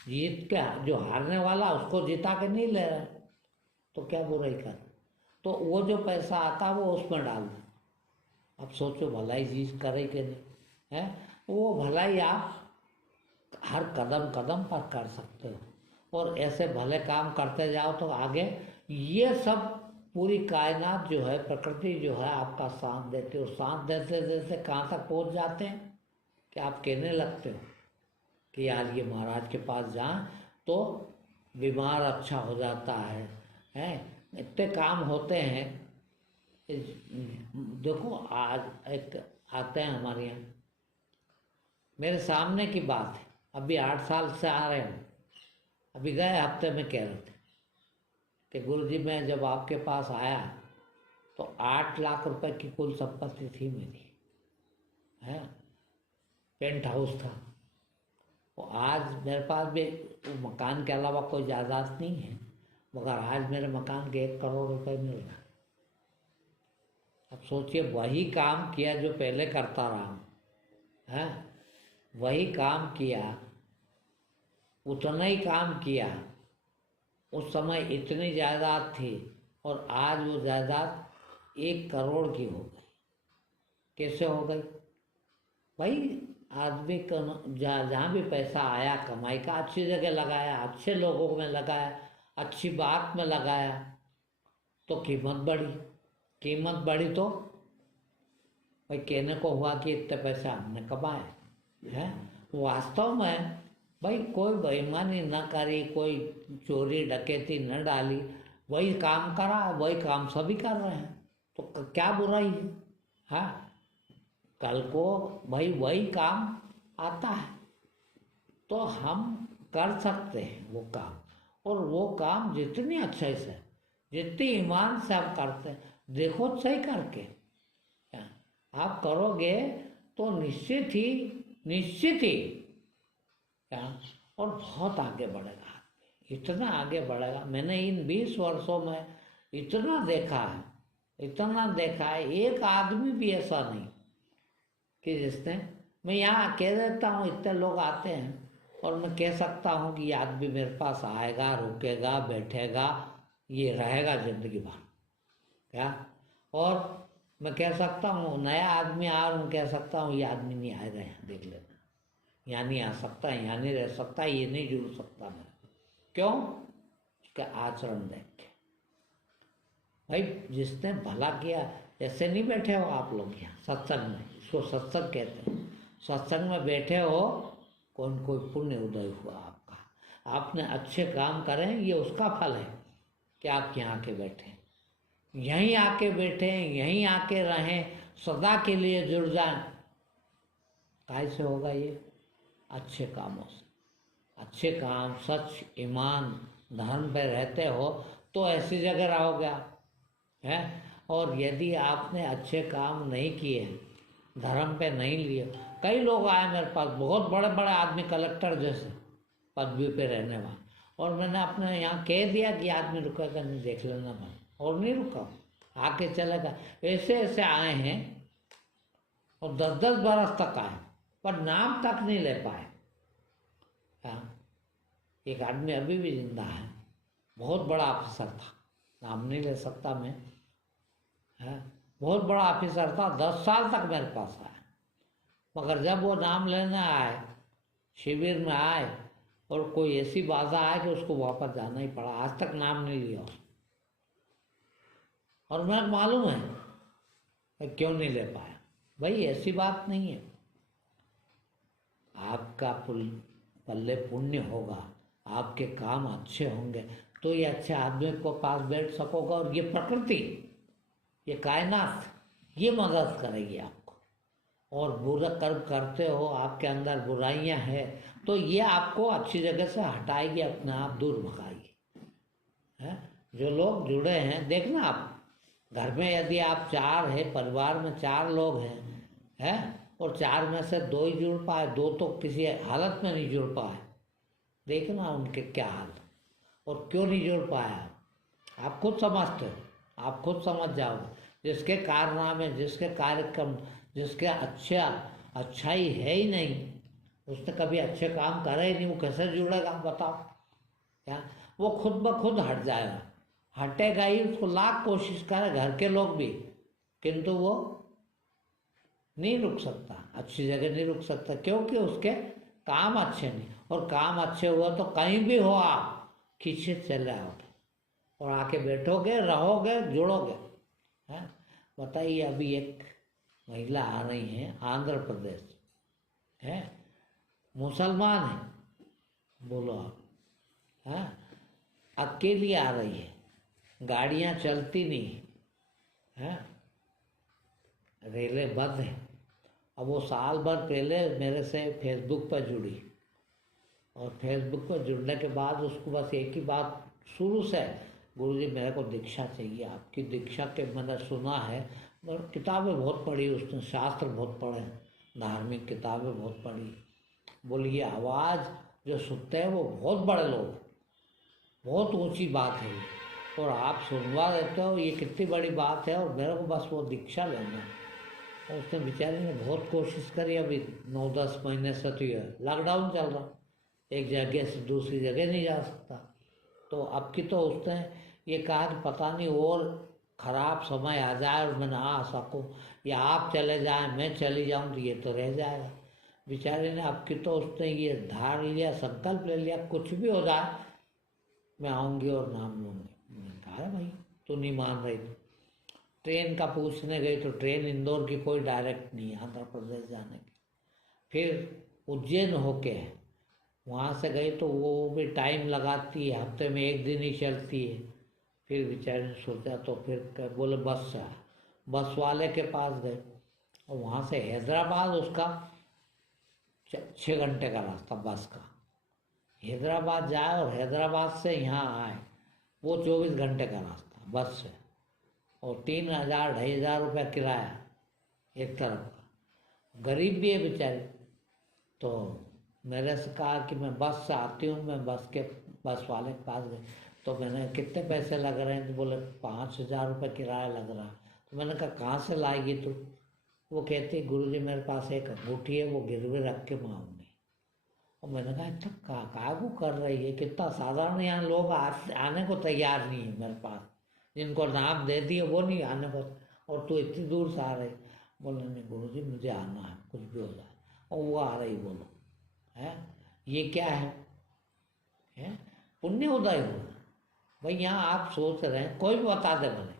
जीत क्या, जो हारने वाला उसको जिता के नहीं ले रहे, तो क्या बुराई कर? तो वो जो पैसा आता वो उसमें डाल दो। अब सोचो भलाई चीज करे कि नहीं, है? वो भलाई आप हर कदम कदम पर कर सकते हो, और ऐसे भले काम करते जाओ तो आगे ये सब पूरी कायनात जो है, प्रकृति जो है, आपका साथ देते हो, साथ देते देते कहाँ तक पहुँच जाते हैं कि आप कहने लगते हो कि यार ये महाराज के पास जाएं तो बीमार अच्छा हो जाता है, हैं? इतने काम होते हैं। देखो आज एक आते हैं हमारे यहाँ, मेरे सामने की बात है, अभी 8 साल से आ रहे हैं, अभी गए हफ्ते में कह रहे थे कि गुरुजी मैं जब आपके पास आया तो 8 लाख रुपए की कुल संपत्ति थी मेरी, है, पेंट हाउस था। और आज मेरे पास भी मकान के अलावा कोई जायदाद नहीं है, मगर आज मेरे मकान के 1 करोड़ रुपए मिल रहा है। अब सोचिए, वही काम किया जो पहले करता रहा, है, वही काम किया, उतना ही काम किया। उस समय इतनी जायदाद थी और आज वो जायदाद 1 करोड़ की हो गई। कैसे हो गई भाई? आदमी का जहाँ भी पैसा आया कमाई का, अच्छी जगह लगाया, अच्छे लोगों में लगाया, अच्छी बात में लगाया, तो कीमत बढ़ी। कीमत बढ़ी तो भाई कहने को हुआ कि इतने पैसे हमने कमाए हैं। वास्तव में भाई कोई बेईमानी न करी, कोई चोरी डकैती न डाली, वही काम करा, वही काम सभी कर रहे हैं, तो क्या बुराई है? हाँ, कल को भाई वही काम आता है तो हम कर सकते हैं वो काम, और वो काम जितनी अच्छे से, जितनी ईमान से आप करते हैं, देखो सही करके आप करोगे तो निश्चित ही और बहुत आगे बढ़ेगा आदमी, इतना आगे बढ़ेगा। मैंने इन 20 वर्षों में इतना देखा है, एक आदमी भी ऐसा नहीं कि जिसने, मैं यहाँ कह देता हूँ इतने लोग आते हैं और मैं कह सकता हूँ कि ये आदमी मेरे पास आएगा, रुकेगा, बैठेगा, ये रहेगा जिंदगी भर, क्या? और मैं कह सकता हूँ नया आदमी आ, और मैं कह सकता हूँ ये आदमी नहीं आएगा, यहाँ देख लेना, यहाँ नहीं आ सकता, यहाँ नहीं रह सकता, ये नहीं जुड़ सकता मैं। क्यों? उसका आचरण देख के। भाई जिसने भला किया, ऐसे नहीं बैठे हो आप लोग यहाँ सत्संग में, इसको सत्संग कहते हैं। सत्संग में बैठे हो, कोई पुण्य उदय हुआ आपका, आपने अच्छे काम करें, ये उसका फल है कि आप यहाँ आके बैठे, यहीं आके बैठे, यहीं आके रहें, सदा के लिए जुड़ जाएं। कैसे होगा ये? अच्छे कामों से। अच्छे काम, सच, ईमान, धर्म पे रहते हो तो ऐसी जगह रहोगे आप, है। और यदि आपने अच्छे काम नहीं किए, धर्म पे नहीं लिए, कई लोग आए मेरे पास, बहुत बड़े बड़े आदमी, कलेक्टर जैसे पदवी पे रहने वाले, और मैंने अपने यहाँ कह दिया कि आदमी रुकेगा नहीं, देख लेना मैं, और नहीं रुका, आके चलेगा। ऐसे ऐसे आए हैं और 10-10 बरस तक आए, पर नाम तक नहीं ले पाए। हाँ, एक आदमी अभी भी जिंदा है, बहुत बड़ा ऑफिसर था, नाम नहीं ले सकता मैं, है, बहुत बड़ा ऑफिसर था, 10 साल तक मेरे पास आया, मगर जब वो नाम लेने आए, शिविर में आए, और कोई ऐसी बाधा आए कि उसको वापस जाना ही पड़ा, आज तक नाम नहीं लिया। और मुझे मालूम है क्यों नहीं ले पाया। भाई ऐसी बात नहीं है, आपका पल्ले पुण्य होगा, आपके काम अच्छे होंगे तो ये अच्छे आदमी को पास बैठ सकोगे, और ये प्रकृति, ये कायनात, ये मदद करेगी आपको। और बुरा कर्म करते हो, आपके अंदर बुराइयां हैं, तो ये आपको अच्छी जगह से हटाएगी, अपने आप दूर भगाएगी, है। जो लोग जुड़े हैं, देखना आप घर में यदि आप 4 है, परिवार में 4 लोग हैं, और 4 में से 2 ही जुड़ पाए, 2 तो किसी हालत में नहीं जुड़ पाए, देखना उनके क्या हाल, और क्यों नहीं जुड़ पाया, आप खुद समझते हो, आप खुद समझ जाओगे। जिसके कारनामे, जिसके कार्यक्रम, जिसके अच्छाई है ही नहीं, उसने कभी अच्छे काम करे ही नहीं, वो कैसे जुड़ेगा बताओ? क्या वो खुद ब खुद हट जाएगा, हटेगा ही, उसको लाख कोशिश करे घर के लोग भी, किंतु वो नहीं रुक सकता, अच्छी जगह नहीं रुक सकता, क्योंकि उसके काम अच्छे नहीं। और काम अच्छे हुआ तो कहीं भी हो आप खींचे चले आओगे, और आके बैठोगे, रहोगे, जुड़ोगे, है। बताइए, अभी एक महिला आ रही है आंध्र प्रदेश, है, मुसलमान है, बोलो आप, है, अकेली आ रही है, गाड़ियां चलती नहीं है, रेलें बंद है। अब वो साल भर पहले मेरे से फेसबुक पर जुड़ी, और फेसबुक पर जुड़ने के बाद उसको बस एक ही बात शुरू से गुरुजी मेरे को दीक्षा चाहिए, आपकी दीक्षा के मैंने सुना है, और किताबें बहुत पढ़ी उसने, शास्त्र बहुत पढ़े, धार्मिक किताबें बहुत पढ़ी। बोली ये आवाज़ जो सुनते हैं वो बहुत बड़े लोग, बहुत ऊंची बात है, और आप सुनवा देते हो, ये कितनी बड़ी बात है, और मेरे को बस वो दीक्षा लेना है। और उसने बेचारे ने बहुत कोशिश करी, अभी 9-10 महीने से तो ये लॉकडाउन चल रहा, एक जगह से दूसरी जगह नहीं जा सकता। तो अब की तो उसने ये कहा कि पता नहीं और ख़राब समय आ जाए और मैं ना आ सकूँ, या आप चले जाएं मैं चली जाऊँ, तो ये तो रह जाएगा। बेचारे ने अब की तो उसने ये धार लिया, संकल्प ले लिया, कुछ भी हो जाए मैं आऊँगी और नाम लूँगी। मैंने कहा भाई तू नहीं मान रही, तो ट्रेन का पूछने गई तो ट्रेन इंदौर की कोई डायरेक्ट नहीं है आंध्र प्रदेश जाने की। फिर उज्जैन होके है, वहाँ से गई तो वो भी टाइम लगाती है, हफ्ते में 1 दिन ही चलती है। फिर बेचारे ने सोचा तो फिर बोले बस से, बस वाले के पास गए, और वहाँ से हैदराबाद उसका 6 घंटे का रास्ता बस का, हैदराबाद जाए और हैदराबाद से यहाँ आए वो 24 घंटे का रास्ता बस से, और 3,000-2,500 रुपये किराया एक तरफ का। गरीब भी है बेचारी। तो मेरे से कहा कि मैं बस से आती हूँ, मैं बस वाले के पास गई, तो मैंने कितने पैसे लग रहे हैं, तो बोले 5,000 रुपये किराया लग रहा है। तो मैंने कहा कहाँ से लाएगी तू? वो कहती गुरुजी मेरे पास एक अंगूठी है, वो गिरवे रख के मैं आऊँगी। और मैंने कहा अच्छा कागू कर रही है, कितना साधारण, यहाँ लोग आने को तैयार नहीं है मेरे पास, जिनको नाम दे दिए वो नहीं आने को, और तू इतनी दूर से आ रही। बोले नहीं गुरुजी मुझे आना है, कुछ भी हो जाए। और वो आ रही, बोलो है ये क्या है? पुण्य उदय होना भाई। यहाँ आप सोच रहे हैं, कोई भी बता दे मैंने,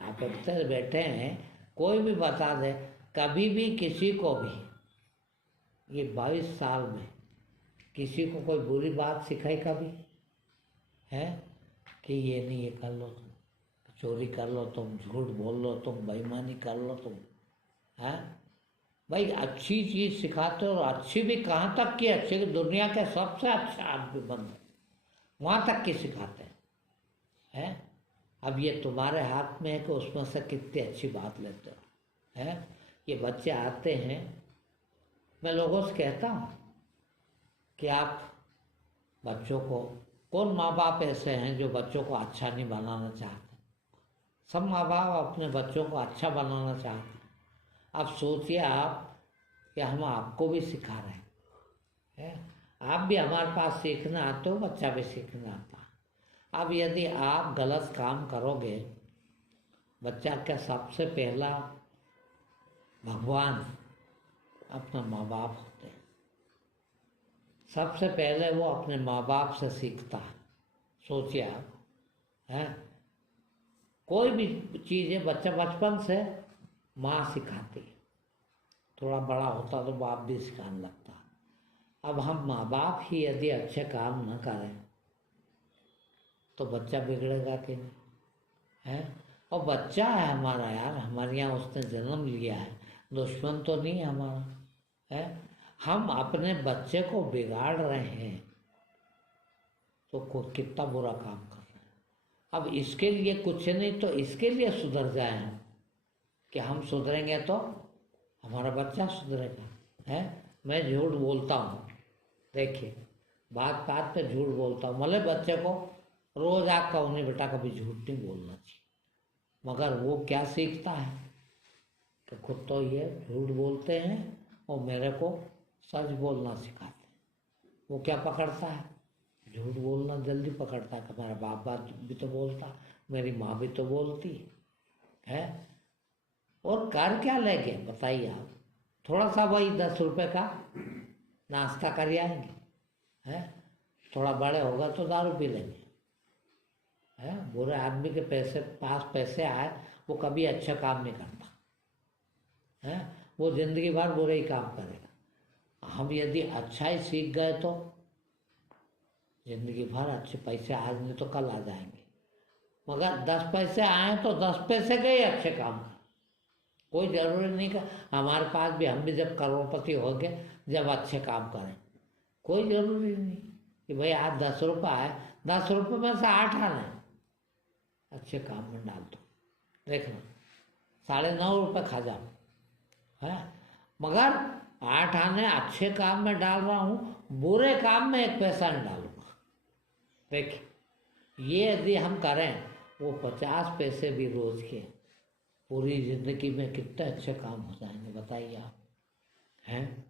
आप इतने बैठे हैं, कोई भी बता दे, कभी भी किसी को भी ये 22 साल में किसी को कोई बुरी बात सिखाई कभी है कि ये नहीं, ये कर लो, तुम चोरी कर लो, तुम झूठ बोल लो, तुम बेईमानी कर लो, तुम है भाई अच्छी चीज़ सिखाते हो, और अच्छी भी कहाँ तक की अच्छी, दुनिया के सबसे अच्छा आदमी बंद वहाँ तक की सिखाते हैं। अब ये तुम्हारे हाथ में है कि उसमें से कितनी अच्छी बात लेते हो। है ये बच्चे आते हैं, मैं लोगों से कहता हूँ कि आप बच्चों को, कौन माँ बाप ऐसे हैं जो बच्चों को अच्छा नहीं बनाना चाहते? सब माँ बाप अपने बच्चों को अच्छा बनाना चाहते हैं। अब सोचिए आप कि हम आपको भी सिखा रहे हैं, आप भी हमारे पास सीखना आते हो, बच्चा भी सीखना आता है। अब यदि आप गलत काम करोगे, बच्चा का सबसे पहला भगवान अपना माँ बाप होते हैं, सबसे पहले वो अपने माँ बाप से सीखता है। सोचिए आप, हैं कोई भी चीज़ें बच्चा बचपन से माँ सिखाती है, थोड़ा बड़ा होता तो बाप भी सिखाने लगता। अब हम माँ बाप ही यदि अच्छे काम न करें तो बच्चा बिगड़ेगा कि नहीं? है और बच्चा है हमारा यार, हमारे यहाँ उसने जन्म लिया है, दुश्मन तो नहीं है हमारा। है हम अपने बच्चे को बिगाड़ रहे हैं तो कितना बुरा काम कर रहे हैं। अब इसके लिए कुछ नहीं तो इसके लिए सुधर जाए हम, कि हम सुधरेंगे तो हमारा बच्चा सुधरेगा। है मैं झूठ बोलता हूँ, देखिए बात बात पे झूठ बोलता हूँ, मतलब बच्चे को रोज आप कहो नहीं बेटा कभी झूठ नहीं बोलना चाहिए, मगर वो क्या सीखता है कि खुद तो ये झूठ बोलते हैं और मेरे को सच बोलना सिखाते हैं। वो क्या पकड़ता है? झूठ बोलना जल्दी पकड़ता है कि मेरा बाप भी तो बोलता, मेरी माँ भी तो बोलती है। और कर क्या लेंगे बताइए आप? थोड़ा सा वही 10 रुपये का नाश्ता कर आएंगे, है थोड़ा बड़े होगा तो दारू पी लेंगे। है बुरे आदमी के पास पैसे आए वो कभी अच्छा काम नहीं करता है, वो जिंदगी भर बुरे ही काम करेगा। हम यदि अच्छा ही सीख गए तो जिंदगी भर अच्छे पैसे आज नहीं तो कल आ जाएंगे, मगर 10 पैसे आए तो 10 पैसे गए अच्छे काम का। कोई जरूरी नहीं कि हमारे पास भी, हम भी जब करोड़पति हो गए जब अच्छे काम करें, कोई जरूरी नहीं कि भाई आज 10 रुपये आए 10 रुपये में से 8 आने, अच्छे काम में डाल दो, देखना 9.5 रुपये खा जाओ है। मगर 8 आने अच्छे काम में डाल रहा हूँ, बुरे काम में 1 पैसा नहीं डालूंगा। देखिए ये यदि हम करें, वो 50 पैसे भी रोज के पूरी जिंदगी में कितने अच्छे काम हो जाएंगे बताइए आप, हैं?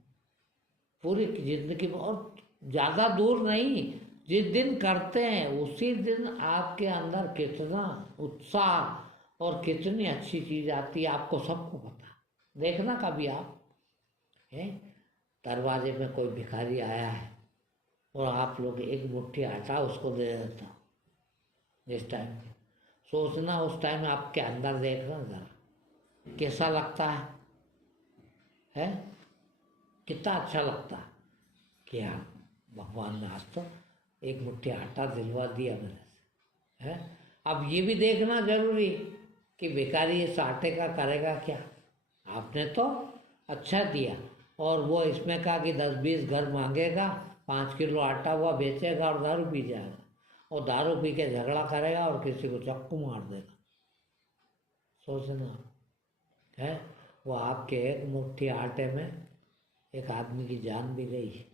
पूरी जिंदगी में, और ज़्यादा दूर नहीं, जिस दिन करते हैं उसी दिन आपके अंदर कितना उत्साह और कितनी अच्छी चीज़ आती है, आपको सबको पता। देखना कभी आप, हैं, दरवाजे में कोई भिखारी आया है और आप लोग 1 मुट्ठी आटा उसको दे देता हो, जिस टाइम पे सोचना, उस टाइम आपके अंदर देखना जरा कैसा लगता है? कितना अच्छा लगता है कि हाँ भगवान ने आज तो 1 मुट्ठी आटा दिलवा दिया मेरे से, है। अब ये भी देखना जरूरी कि भिखारी इस आटे का करेगा क्या। आपने तो अच्छा दिया, और वो इसमें कहा कि 10-20 घर मांगेगा, 5 किलो आटा हुआ बेचेगा और दारू पी जाएगा, और दारू पी के झगड़ा करेगा और किसी को चाकू मार देगा। सोचना है, वो आपके 1 मुट्ठी आटे में एक आदमी की जान भी गई है।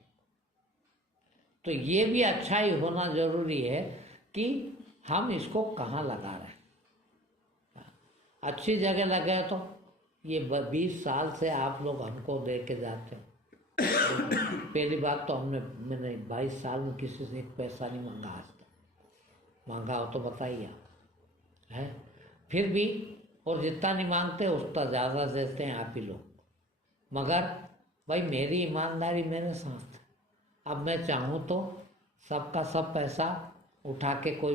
तो ये भी अच्छा ही होना जरूरी है कि हम इसको कहाँ लगा रहे हैं। अच्छी जगह लगे तो ये 20 साल से आप लोग हमको दे के जाते हो। पहली बात तो मैंने 22 साल में किसी से 1 पैसा नहीं मांगा आज तक। मांगा हो तो बताइए है। फिर भी, और जितना नहीं मांगते उतना ज़्यादा देते हैं आप ही लोग। मगर भाई मेरी ईमानदारी मेरे साथ। अब मैं चाहूँ तो सबका सब पैसा उठा के कोई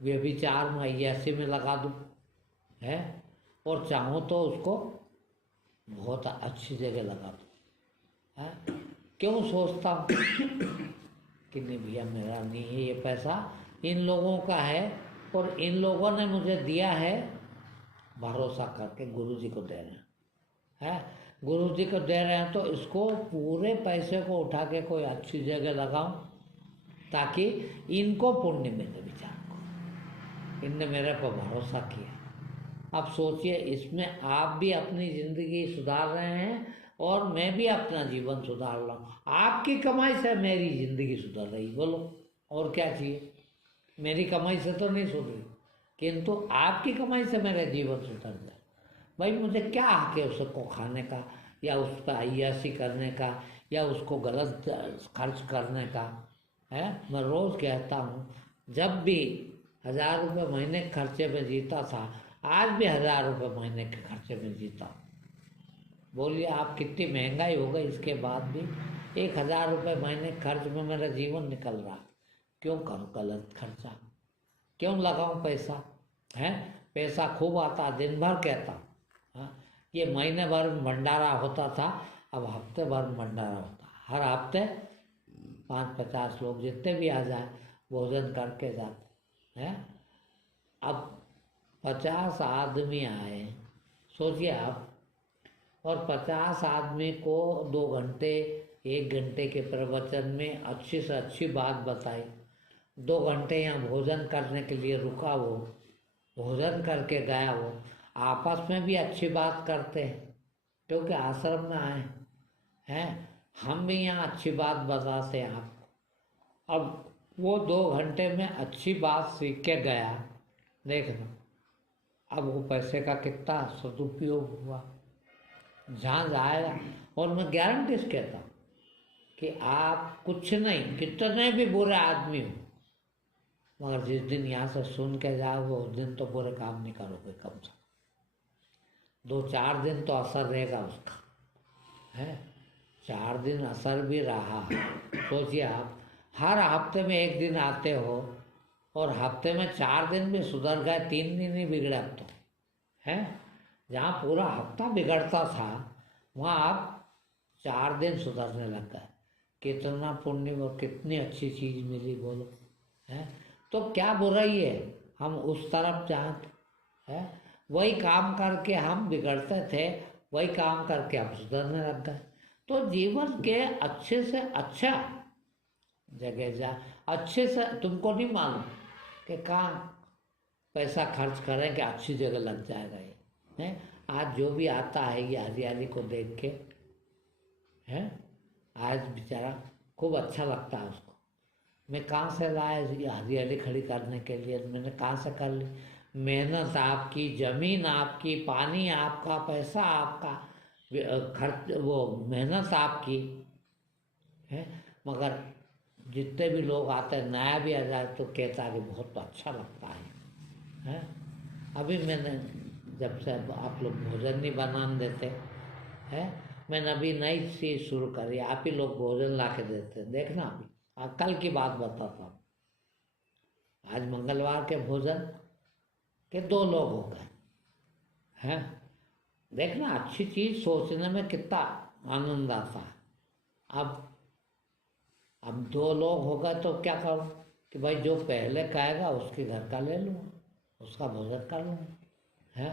व्यभिचार में ऐसे में लगा दूँ, है, और चाहूँ तो उसको बहुत अच्छी जगह लगा दूँ, है। क्यों सोचता हूँ कि नहीं भैया मेरा नहीं है ये पैसा, इन लोगों का है, और इन लोगों ने मुझे दिया है भरोसा करके, गुरु जी को दे रहे हैं, है। गुरु जी को दे रहे हैं तो इसको पूरे पैसे को उठा के कोई अच्छी जगह लगाऊं, ताकि इनको पुण्य मिले विचार को। इनने मेरे पर भरोसा किया। अब सोचिए, इसमें आप भी अपनी ज़िंदगी सुधार रहे हैं और मैं भी अपना जीवन सुधार रहा हूँ। आपकी कमाई से मेरी ज़िंदगी सुधर रही, बोलो और क्या चाहिए। मेरी कमाई से तो नहीं सुधरी, किंतु आपकी कमाई से मेरा जीवन सुधर जाए। भाई मुझे क्या हक है उसको खाने का, या उस पर अय्याशी करने का, या उसको गलत खर्च करने का, है। मैं रोज़ कहता हूँ, जब भी 1000 रुपये महीने के खर्चे में जीता था, आज भी 1000 रुपये महीने के खर्चे में जीता हूँ। बोलिए आप, कितनी महंगाई हो गई, इसके बाद भी 1000 रुपये महीने खर्च में मेरा जीवन निकल रहा। क्यों करूँ गलत खर्चा, क्यों लगाऊँ पैसा, है। पैसा खूब आता, दिन भर कहता हूँ, हाँ। ये महीने भर में भंडारा होता था, अब हफ्ते भर में भंडारा होता। हर हफ्ते 5-50 लोग जितने भी आ जाए भोजन करके जाते हैं। अब 50 आदमी आए, सोचिए आप, और 50 आदमी को 2 घंटे 1 घंटे के प्रवचन में अच्छी से अच्छी बात बताई। 2 घंटे यहाँ भोजन करने के लिए रुका, वो भोजन करके गया, वो आपस में भी अच्छी बात करते हैं क्योंकि आश्रम में आए हैं। हम भी यहाँ अच्छी बात बताते हैं आपको। अब वो 2 घंटे में अच्छी बात सीख के गया, देखना अब वो पैसे का कितना सदुपयोग हुआ, जहाँ जाएगा। और मैं गारंटी से कहता हूँ कि आप कुछ नहीं, कितने भी बुरे आदमी हो, मगर जिस दिन यहाँ से सुन के जाओगे उस दिन तो बुरे काम नहीं करोगे। कम से 2-4 दिन तो असर रहेगा उसका, है। 4 दिन असर भी रहा। सोचिए आप, हर हफ्ते में 1 दिन आते हो और हफ्ते में 4 दिन भी सुधर गए, 3 दिन ही बिगड़े अब तो, है। जहाँ पूरा हफ्ता बिगड़ता था वहाँ आप 4 दिन सुधरने लग गए। कितना पुण्य और कितनी अच्छी चीज़ मिली, बोलो, है। तो क्या बुराई है, हम उस तरफ चाहते, है। वही काम करके हम बिगड़ते थे, वही काम करके हम सुधरने लग गए। तो जीवन के अच्छे से अच्छा जगह जा, अच्छे से, तुमको नहीं मालूम कि कहाँ पैसा खर्च करें कि अच्छी जगह लग जाएगा ये है। आज जो भी आता है ये हरियाली को देख के है, आज बेचारा खूब अच्छा लगता है उसको। मैं कहाँ से लाया ये हरियाली खड़ी करने के लिए, मैंने कहाँ से कर ली। मेहनत आपकी, जमीन आपकी, पानी आपका, पैसा आपका, खर्च वो मेहनत आपकी है। मगर जितने भी लोग आते हैं, नया भी आ जाए तो कहता है कि बहुत अच्छा लगता है। अभी मैंने जब से आप लोग भोजन नहीं बनाने देते है, मैंने अभी नई चीज़ शुरू करी, आप ही लोग भोजन ला के देते हैं। देखना अभी कल की बात बताता हूँ। आज मंगलवार के भोजन के 2 लोग हो गए हैं। देखना अच्छी चीज़ सोचने में कितना आनंद आता है। अब 2 लोग हो गए तो क्या करूँ कि भाई जो पहले कहेगा उसके घर का ले लूँगा, उसका भोजन कर लूँगा है।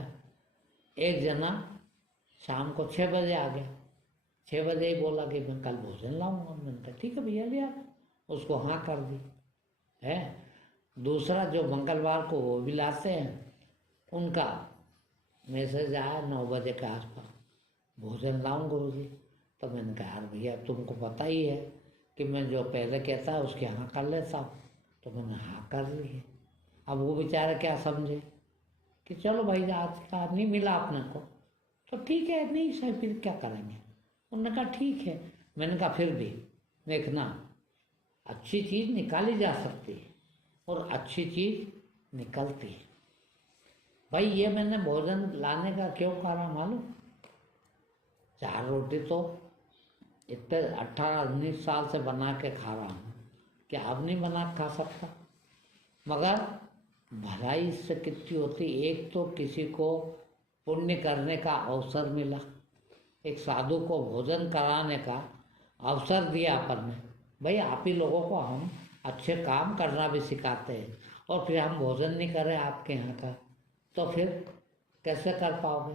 एक जना शाम को 6 बजे आ गया, 6 बजे ही बोला कि मैं कल भोजन लाऊंगा। मैंने कहा ठीक है भैया ले आ, उसको हाँ कर दी है। दूसरा जो मंगलवार को वो भी लाते हैं, उनका मैसेज आया 9 बजे के आसपास, भोजन लाऊं गुरुजी। तो मैंने कहा यार भैया तुमको पता ही है कि मैं जो पहले कहता है उसके हाँ कर लेता हूँ, तो मैंने हाँ कर ली है। अब वो बेचारे क्या समझे कि चलो भाई आज का नहीं मिला अपने को तो ठीक है, नहीं सही फिर क्या करेंगे। उन्होंने कहा ठीक है। मैंने कहा फिर भी देखना अच्छी चीज़ निकाली जा सकती है और अच्छी चीज़ निकलती है। भाई ये मैंने भोजन लाने का क्यों करा मालूम, 4 रोटी तो इतने 18-19 साल से बना के खा रहा हूँ, क्या अब नहीं बना के खा सकता। मगर भलाई इससे कितनी होती। एक तो किसी को पुण्य करने का अवसर मिला, एक साधु को भोजन कराने का अवसर दिया अपन ने। भाई आप ही लोगों को हम अच्छे काम करना भी सिखाते हैं और फिर हम भोजन नहीं करें आपके यहाँ का तो फिर कैसे कर पाओगे।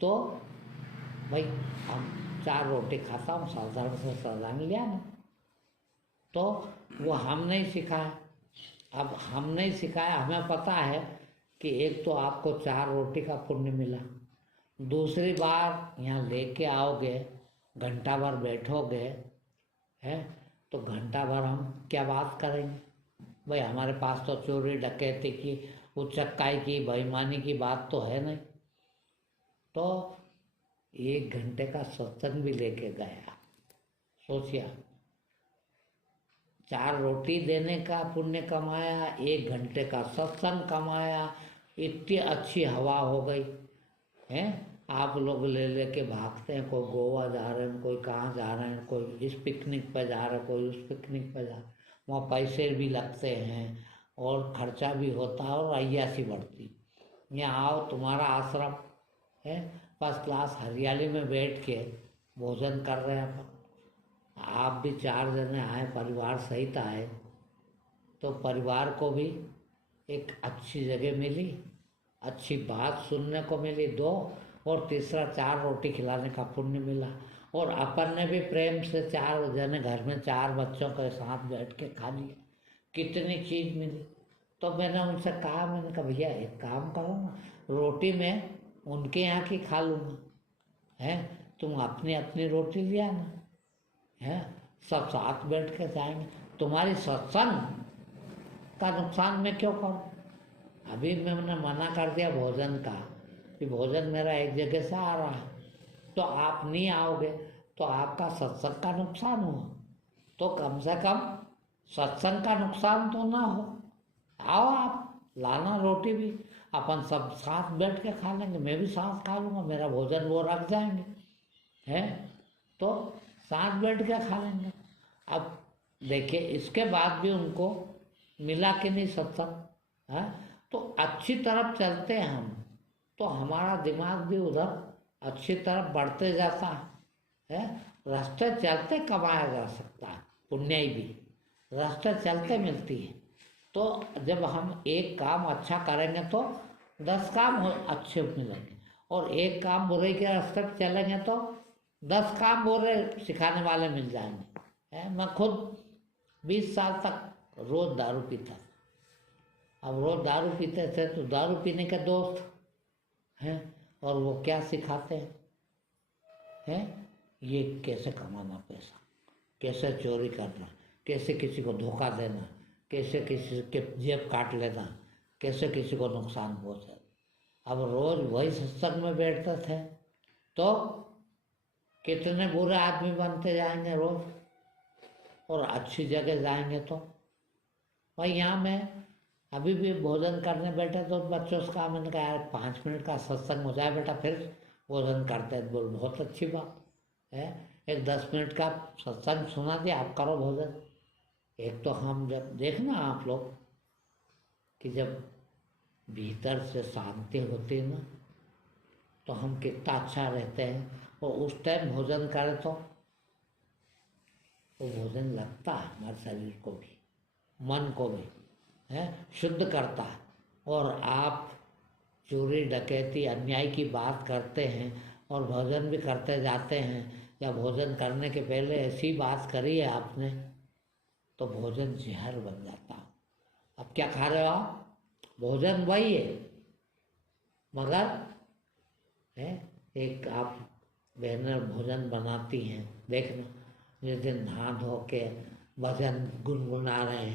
तो भाई हम 4 रोटी खाता हूँ, साधारण से साधारण लिया ना, तो वो हम नहीं सिखाया। अब हम नहीं सिखाया, हमें पता है कि एक तो आपको 4 रोटी का पुण्य मिला, दूसरी बार यहाँ लेके आओगे, घंटा भर बैठोगे है, तो घंटा भर हम क्या बात करेंगे। भाई हमारे पास तो चोरी डकैती की, उचक्काई की, बेईमानी की बात तो है नहीं। तो 1 घंटे का सत्संग भी लेके गया, सोचिए 4 रोटी देने का पुण्य कमाया, 1 घंटे का सत्संग कमाया, इतनी अच्छी हवा हो गई है। आप लोग ले लेके भागते हैं, कोई गोवा जा रहे हैं, कोई कहाँ जा रहे हैं, कोई इस पिकनिक पे जा रहा है, कोई उस पिकनिक पे जा रहा है। वहाँ पैसे भी लगते हैं और खर्चा भी होता है और अय्यासी बढ़ती। यहाँ आओ, तुम्हारा आश्रम है, फर्स्ट क्लास हरियाली में बैठ के भोजन कर रहे हैं अपन। आप भी 4 जने आए, परिवार सहित आए, तो परिवार को भी एक अच्छी जगह मिली, अच्छी बात सुनने को मिली 2, और तीसरा 4 रोटी खिलाने का पुण्य मिला। और अपन ने भी प्रेम से 4 जने घर में 4 बच्चों के साथ बैठ के खा लिया, कितनी चीज़ मिली। तो मैंने उनसे कहा, मैंने कहा भैया एक काम करो ना, रोटी मैं उनके यहाँ की खा लूँगा है, तुम अपनी अपनी रोटी ले आना है, सब साथ बैठ के जाएंगे। तुम्हारी सत्संग का नुकसान मैं क्यों करूँ। अभी मैंने मना कर दिया भोजन का कि भोजन मेरा एक जगह से आ रहा है, तो आप नहीं आओगे तो आपका सत्संग का नुकसान हुआ, तो कम से कम सत्संग का नुकसान तो ना हो। आओ आप लाना रोटी भी, अपन सब साथ बैठ के खा लेंगे, मैं भी साथ खा लूँगा, मेरा भोजन वो रख जाएंगे है, तो साथ बैठ के खा लेंगे। अब देखिए इसके बाद भी उनको मिला कि नहीं सत्संग है, तो अच्छी तरफ चलते हैं हम, तो हमारा दिमाग भी उधर अच्छी तरफ बढ़ते जाता है। रास्ते चलते कमाया जा सकता है, पुण्य भी रास्ते चलते मिलती है। तो जब हम एक काम अच्छा करेंगे तो 10 काम अच्छे मिलेंगे, और एक काम बुरे के रास्ते पर चलेंगे तो 10 काम बुरे सिखाने वाले मिल जाएंगे है। मैं खुद 20 साल तक रोज दारू पीता, अब रोज दारू पीते थे तो दारू पीने के दोस्त हैं, और वो क्या सिखाते हैं, ये कैसे कमाना पैसा, कैसे चोरी करना, कैसे किसी को धोखा देना, कैसे किसी के जेब काट लेना, कैसे किसी को नुकसान पहुँचाना। अब रोज वही सत्संग में बैठते थे तो कितने बुरे आदमी बनते जाएंगे रोज, और अच्छी जगह जाएंगे तो। भाई यहाँ मैं अभी भी भोजन करने बैठे तो बच्चों से कहा, मैंने कहा यार 5 मिनट का सत्संग हो जाए बेटा फिर भोजन करते हैं। बोल बहुत अच्छी बात है, एक 10 मिनट का सत्संग सुना दिया, आप करो भोजन। एक तो हम जब देखना आप लोग कि जब भीतर से शांति होती है ना तो हम कितना अच्छा रहते हैं, और उस टाइम भोजन करें तो वो भोजन लगता है हमारे शरीर को भी, मन को भी है, शुद्ध करता है। और आप चोरी डकैती अन्याय की बात करते हैं और भोजन भी करते जाते हैं, या भोजन करने के पहले ऐसी बात करी है आपने तो भोजन जहर बन जाता है। अब क्या खा रहे हो आप? भोजन वही है, मगर है एक आप बहनें भोजन बनाती हैं, देखना जिस दिन नहा धो के भजन गुनगुना रहे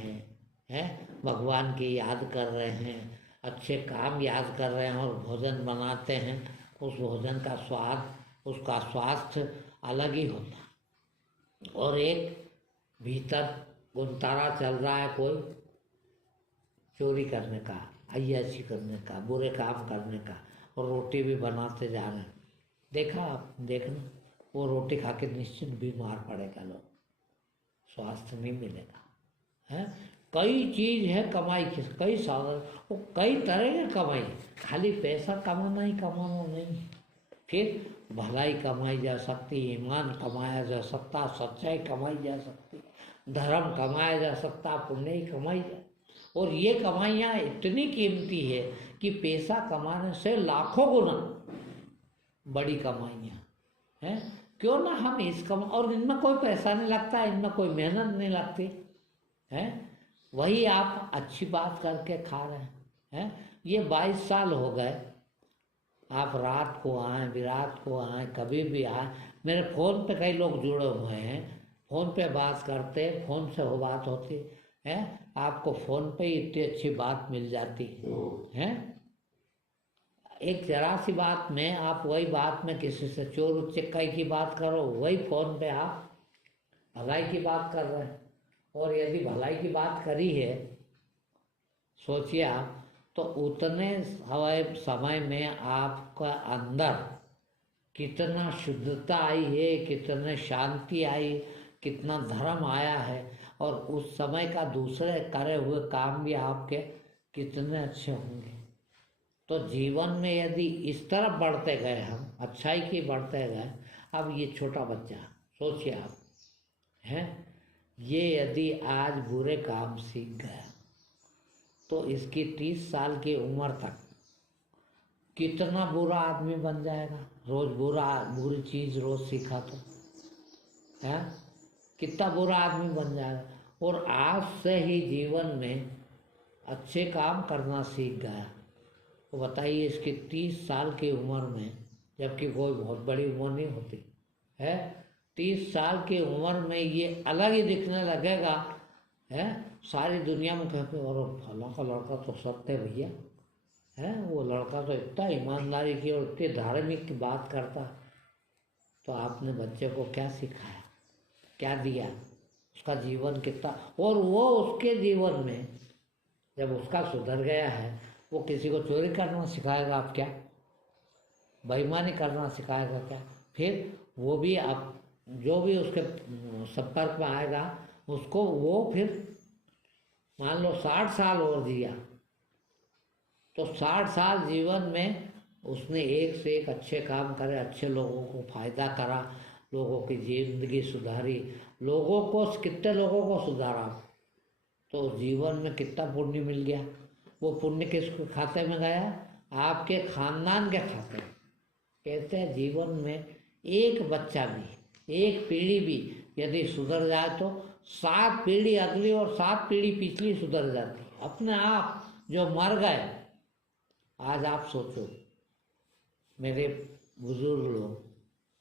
हैं, भगवान की याद कर रहे हैं, अच्छे काम याद कर रहे हैं और भोजन बनाते हैं, उस भोजन का स्वाद, उसका स्वास्थ्य अलग ही होता है। और एक भीतर गुनतारा चल रहा है कोई चोरी करने का, अय्याशी करने का, बुरे काम करने का, और रोटी भी बनाते जा रहे हैं। देखा आप, देखना वो रोटी खा के निश्चित बीमार पड़ेगा लोग, स्वास्थ्य नहीं मिलेगा। है कई चीज है कमाई की, कई साधन, वो कई तरह की कमाई, खाली पैसा कमाना ही कमाना नहीं। फिर भलाई कमाई जा सकती, ईमान कमाया जा सकता, सच्चाई कमाई जा सकती, धर्म कमाया जा सकता, पुण्य ही कमाई जा। और ये कमाइयाँ इतनी कीमती है कि पैसा कमाने से लाखों गुना बड़ी कमाइयाँ हैं। क्यों ना हम इस और इनमें कोई पैसा नहीं लगता, इनमें कोई मेहनत नहीं लगती है, वही आप अच्छी बात करके खा रहे हैं। ये 22 साल हो गए, आप रात को आए, विराट को आए, कभी भी आए, मेरे फ़ोन पे कई लोग जुड़े हुए हैं, फ़ोन पे बात करते, फ़ोन से हो बात होती है, आपको फ़ोन पे ही इतनी अच्छी बात मिल जाती है। एक जरा सी बात में आप वही बात में किसी से चोर उच्चकाई की बात करो, वही फ़ोन पे आप भलाई की बात कर रहे हैं। और यदि भलाई की बात करी है, सोचिए आप, तो उतने समय में आपका अंदर कितना शुद्धता आई है, कितने शांति आई, कितना धर्म आया है, और उस समय का दूसरे करे हुए काम भी आपके कितने अच्छे होंगे। तो जीवन में यदि इस तरफ बढ़ते गए हम, अच्छाई की बढ़ते गए, अब ये छोटा बच्चा सोचिए आप, हैं ये यदि आज बुरे काम सीख गया तो इसकी 30 साल की उम्र तक कितना बुरा आदमी बन जाएगा। रोज बुरी चीज रोज सीखा तो है, कितना बुरा आदमी बन जाएगा। और आज से ही जीवन में अच्छे काम करना सीख गया तो बताइए इसकी 30 साल की उम्र में, जबकि कोई बहुत बड़ी उम्र नहीं होती है, 30 साल की उम्र में ये अलग ही दिखने लगेगा है। सारी दुनिया में कहते और फला का लड़का तो सत्य भैया है, वो लड़का तो इतना ईमानदारी की और इतनी धार्मिक की बात करता। तो आपने बच्चे को क्या सिखाया, क्या दिया, उसका जीवन कितना, और वो उसके जीवन में जब उसका सुधर गया है, वो किसी को चोरी करना सिखाएगा आप क्या, बेईमानी करना सिखाएगा क्या। फिर वो भी आप जो भी उसके संपर्क में आएगा उसको वो फिर मान लो 60 साल और जिया तो 60 साल जीवन में उसने एक से एक अच्छे काम करे, अच्छे लोगों को फायदा करा, लोगों की जिंदगी सुधारी, लोगों को कितने लोगों को सुधारा, तो जीवन में कितना पुण्य मिल गया। वो पुण्य किसके खाते में गया, आपके खानदान के खाते में। कहते हैं जीवन में एक बच्चा भी, एक पीढ़ी भी यदि सुधर जाए तो 7 पीढ़ी अगली और 7 पीढ़ी पिछली सुधर जाती अपने आप, जो मर गए, आज आप सोचो, मेरे बुजुर्ग लोग,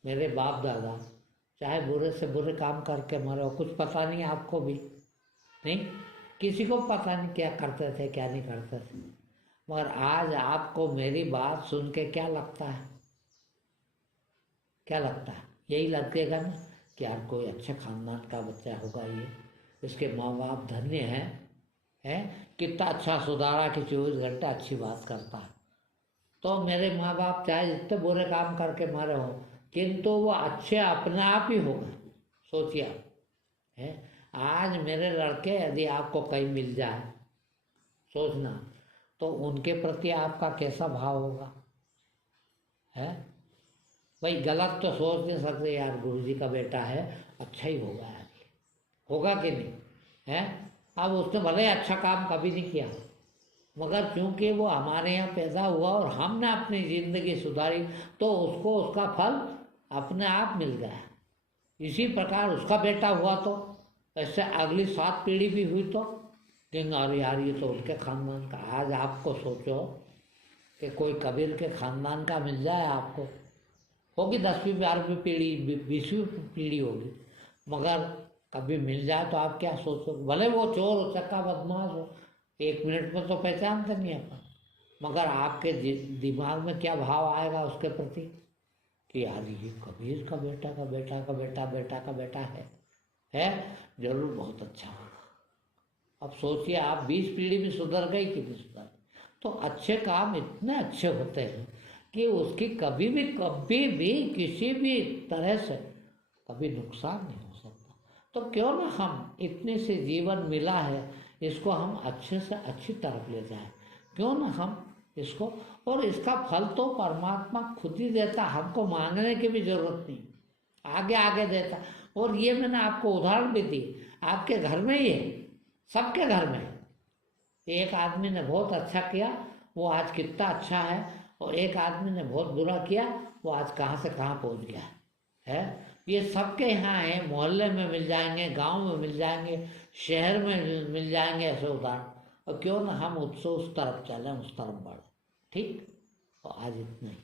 मेरे बाप दादा, चाहे बुरे से बुरे काम करके मरे हो, कुछ पता नहीं आपको भी नहीं, किसी को पता नहीं क्या करते थे क्या नहीं करते थे, मगर आज आपको मेरी बात सुन के क्या लगता है? क्या लगता है? यही लगेगा ना कि यार कोई अच्छे खानदान का बच्चा होगा, ये इसके माँ बाप धन्य हैं, कितना अच्छा सुधारा कि 24 घंटे अच्छी बात करता है। तो मेरे माँ बाप चाहे जितने बुरे काम करके मारे हो, किंतु वो अच्छे अपने आप ही हो गए। सोचिए आप, है आज मेरे लड़के यदि आपको कहीं मिल जाए, सोचना तो उनके प्रति आपका कैसा भाव होगा? है भाई, गलत तो सोच नहीं सकते यार, गुरुजी का बेटा है, अच्छा ही होगा यार, होगा कि नहीं? है अब उसने भले अच्छा काम कभी नहीं किया, मगर क्योंकि वो हमारे यहाँ पैदा हुआ और हमने अपनी ज़िंदगी सुधारी, तो उसको उसका फल अपने आप मिल गया। इसी प्रकार उसका बेटा हुआ तो ऐसे अगली 7 पीढ़ी भी हुई तो कहेंगे अरे यार ये तो उनके खानदान का। आज आपको सोचो कि कोई कबीर के खानदान का मिल जाए आपको, होगी 10वीं 12वीं पीढ़ी, 20वीं पीढ़ी होगी, मगर कभी मिल जाए तो आप क्या सोचोगे? भले वो चोर हो, चक्का बदमाश हो, 1 मिनट में तो पहचानते नहीं अपन, मगर आपके दिमाग में क्या भाव आएगा उसके प्रति कि यार ये कबीर का बेटा का बेटा का बेटा बेटा का बेटा है जरूर बहुत अच्छा होगा। अब सोचिए आप 20 पीढ़ी भी सुधर गई कि नहीं सुधर? तो अच्छे काम इतने अच्छे होते हैं कि उसकी कभी भी किसी भी तरह से कभी नुकसान नहीं हो सकता। तो क्यों ना हम इतने से जीवन मिला है, इसको हम अच्छे से अच्छी तरफ ले जाएं, क्यों ना हम इसको, और इसका फल तो परमात्मा खुद ही देता, हमको मांगने की भी जरूरत नहीं, आगे आगे देता। और ये मैंने आपको उदाहरण भी दी, आपके घर में ही है, सबके घर में है। एक आदमी ने बहुत अच्छा किया, वो आज कितना अच्छा है, और एक आदमी ने बहुत बुरा किया, वो आज कहाँ से कहाँ पहुँच गया है। ये सबके यहाँ है, मोहल्ले में मिल जाएंगे, गांव में मिल जाएंगे, शहर में मिल जाएंगे ऐसे उदाहरण। और क्यों ना हम उससे उस तरफ चलें, उस तरफ बढ़े। ठीक, और आज इतना ही।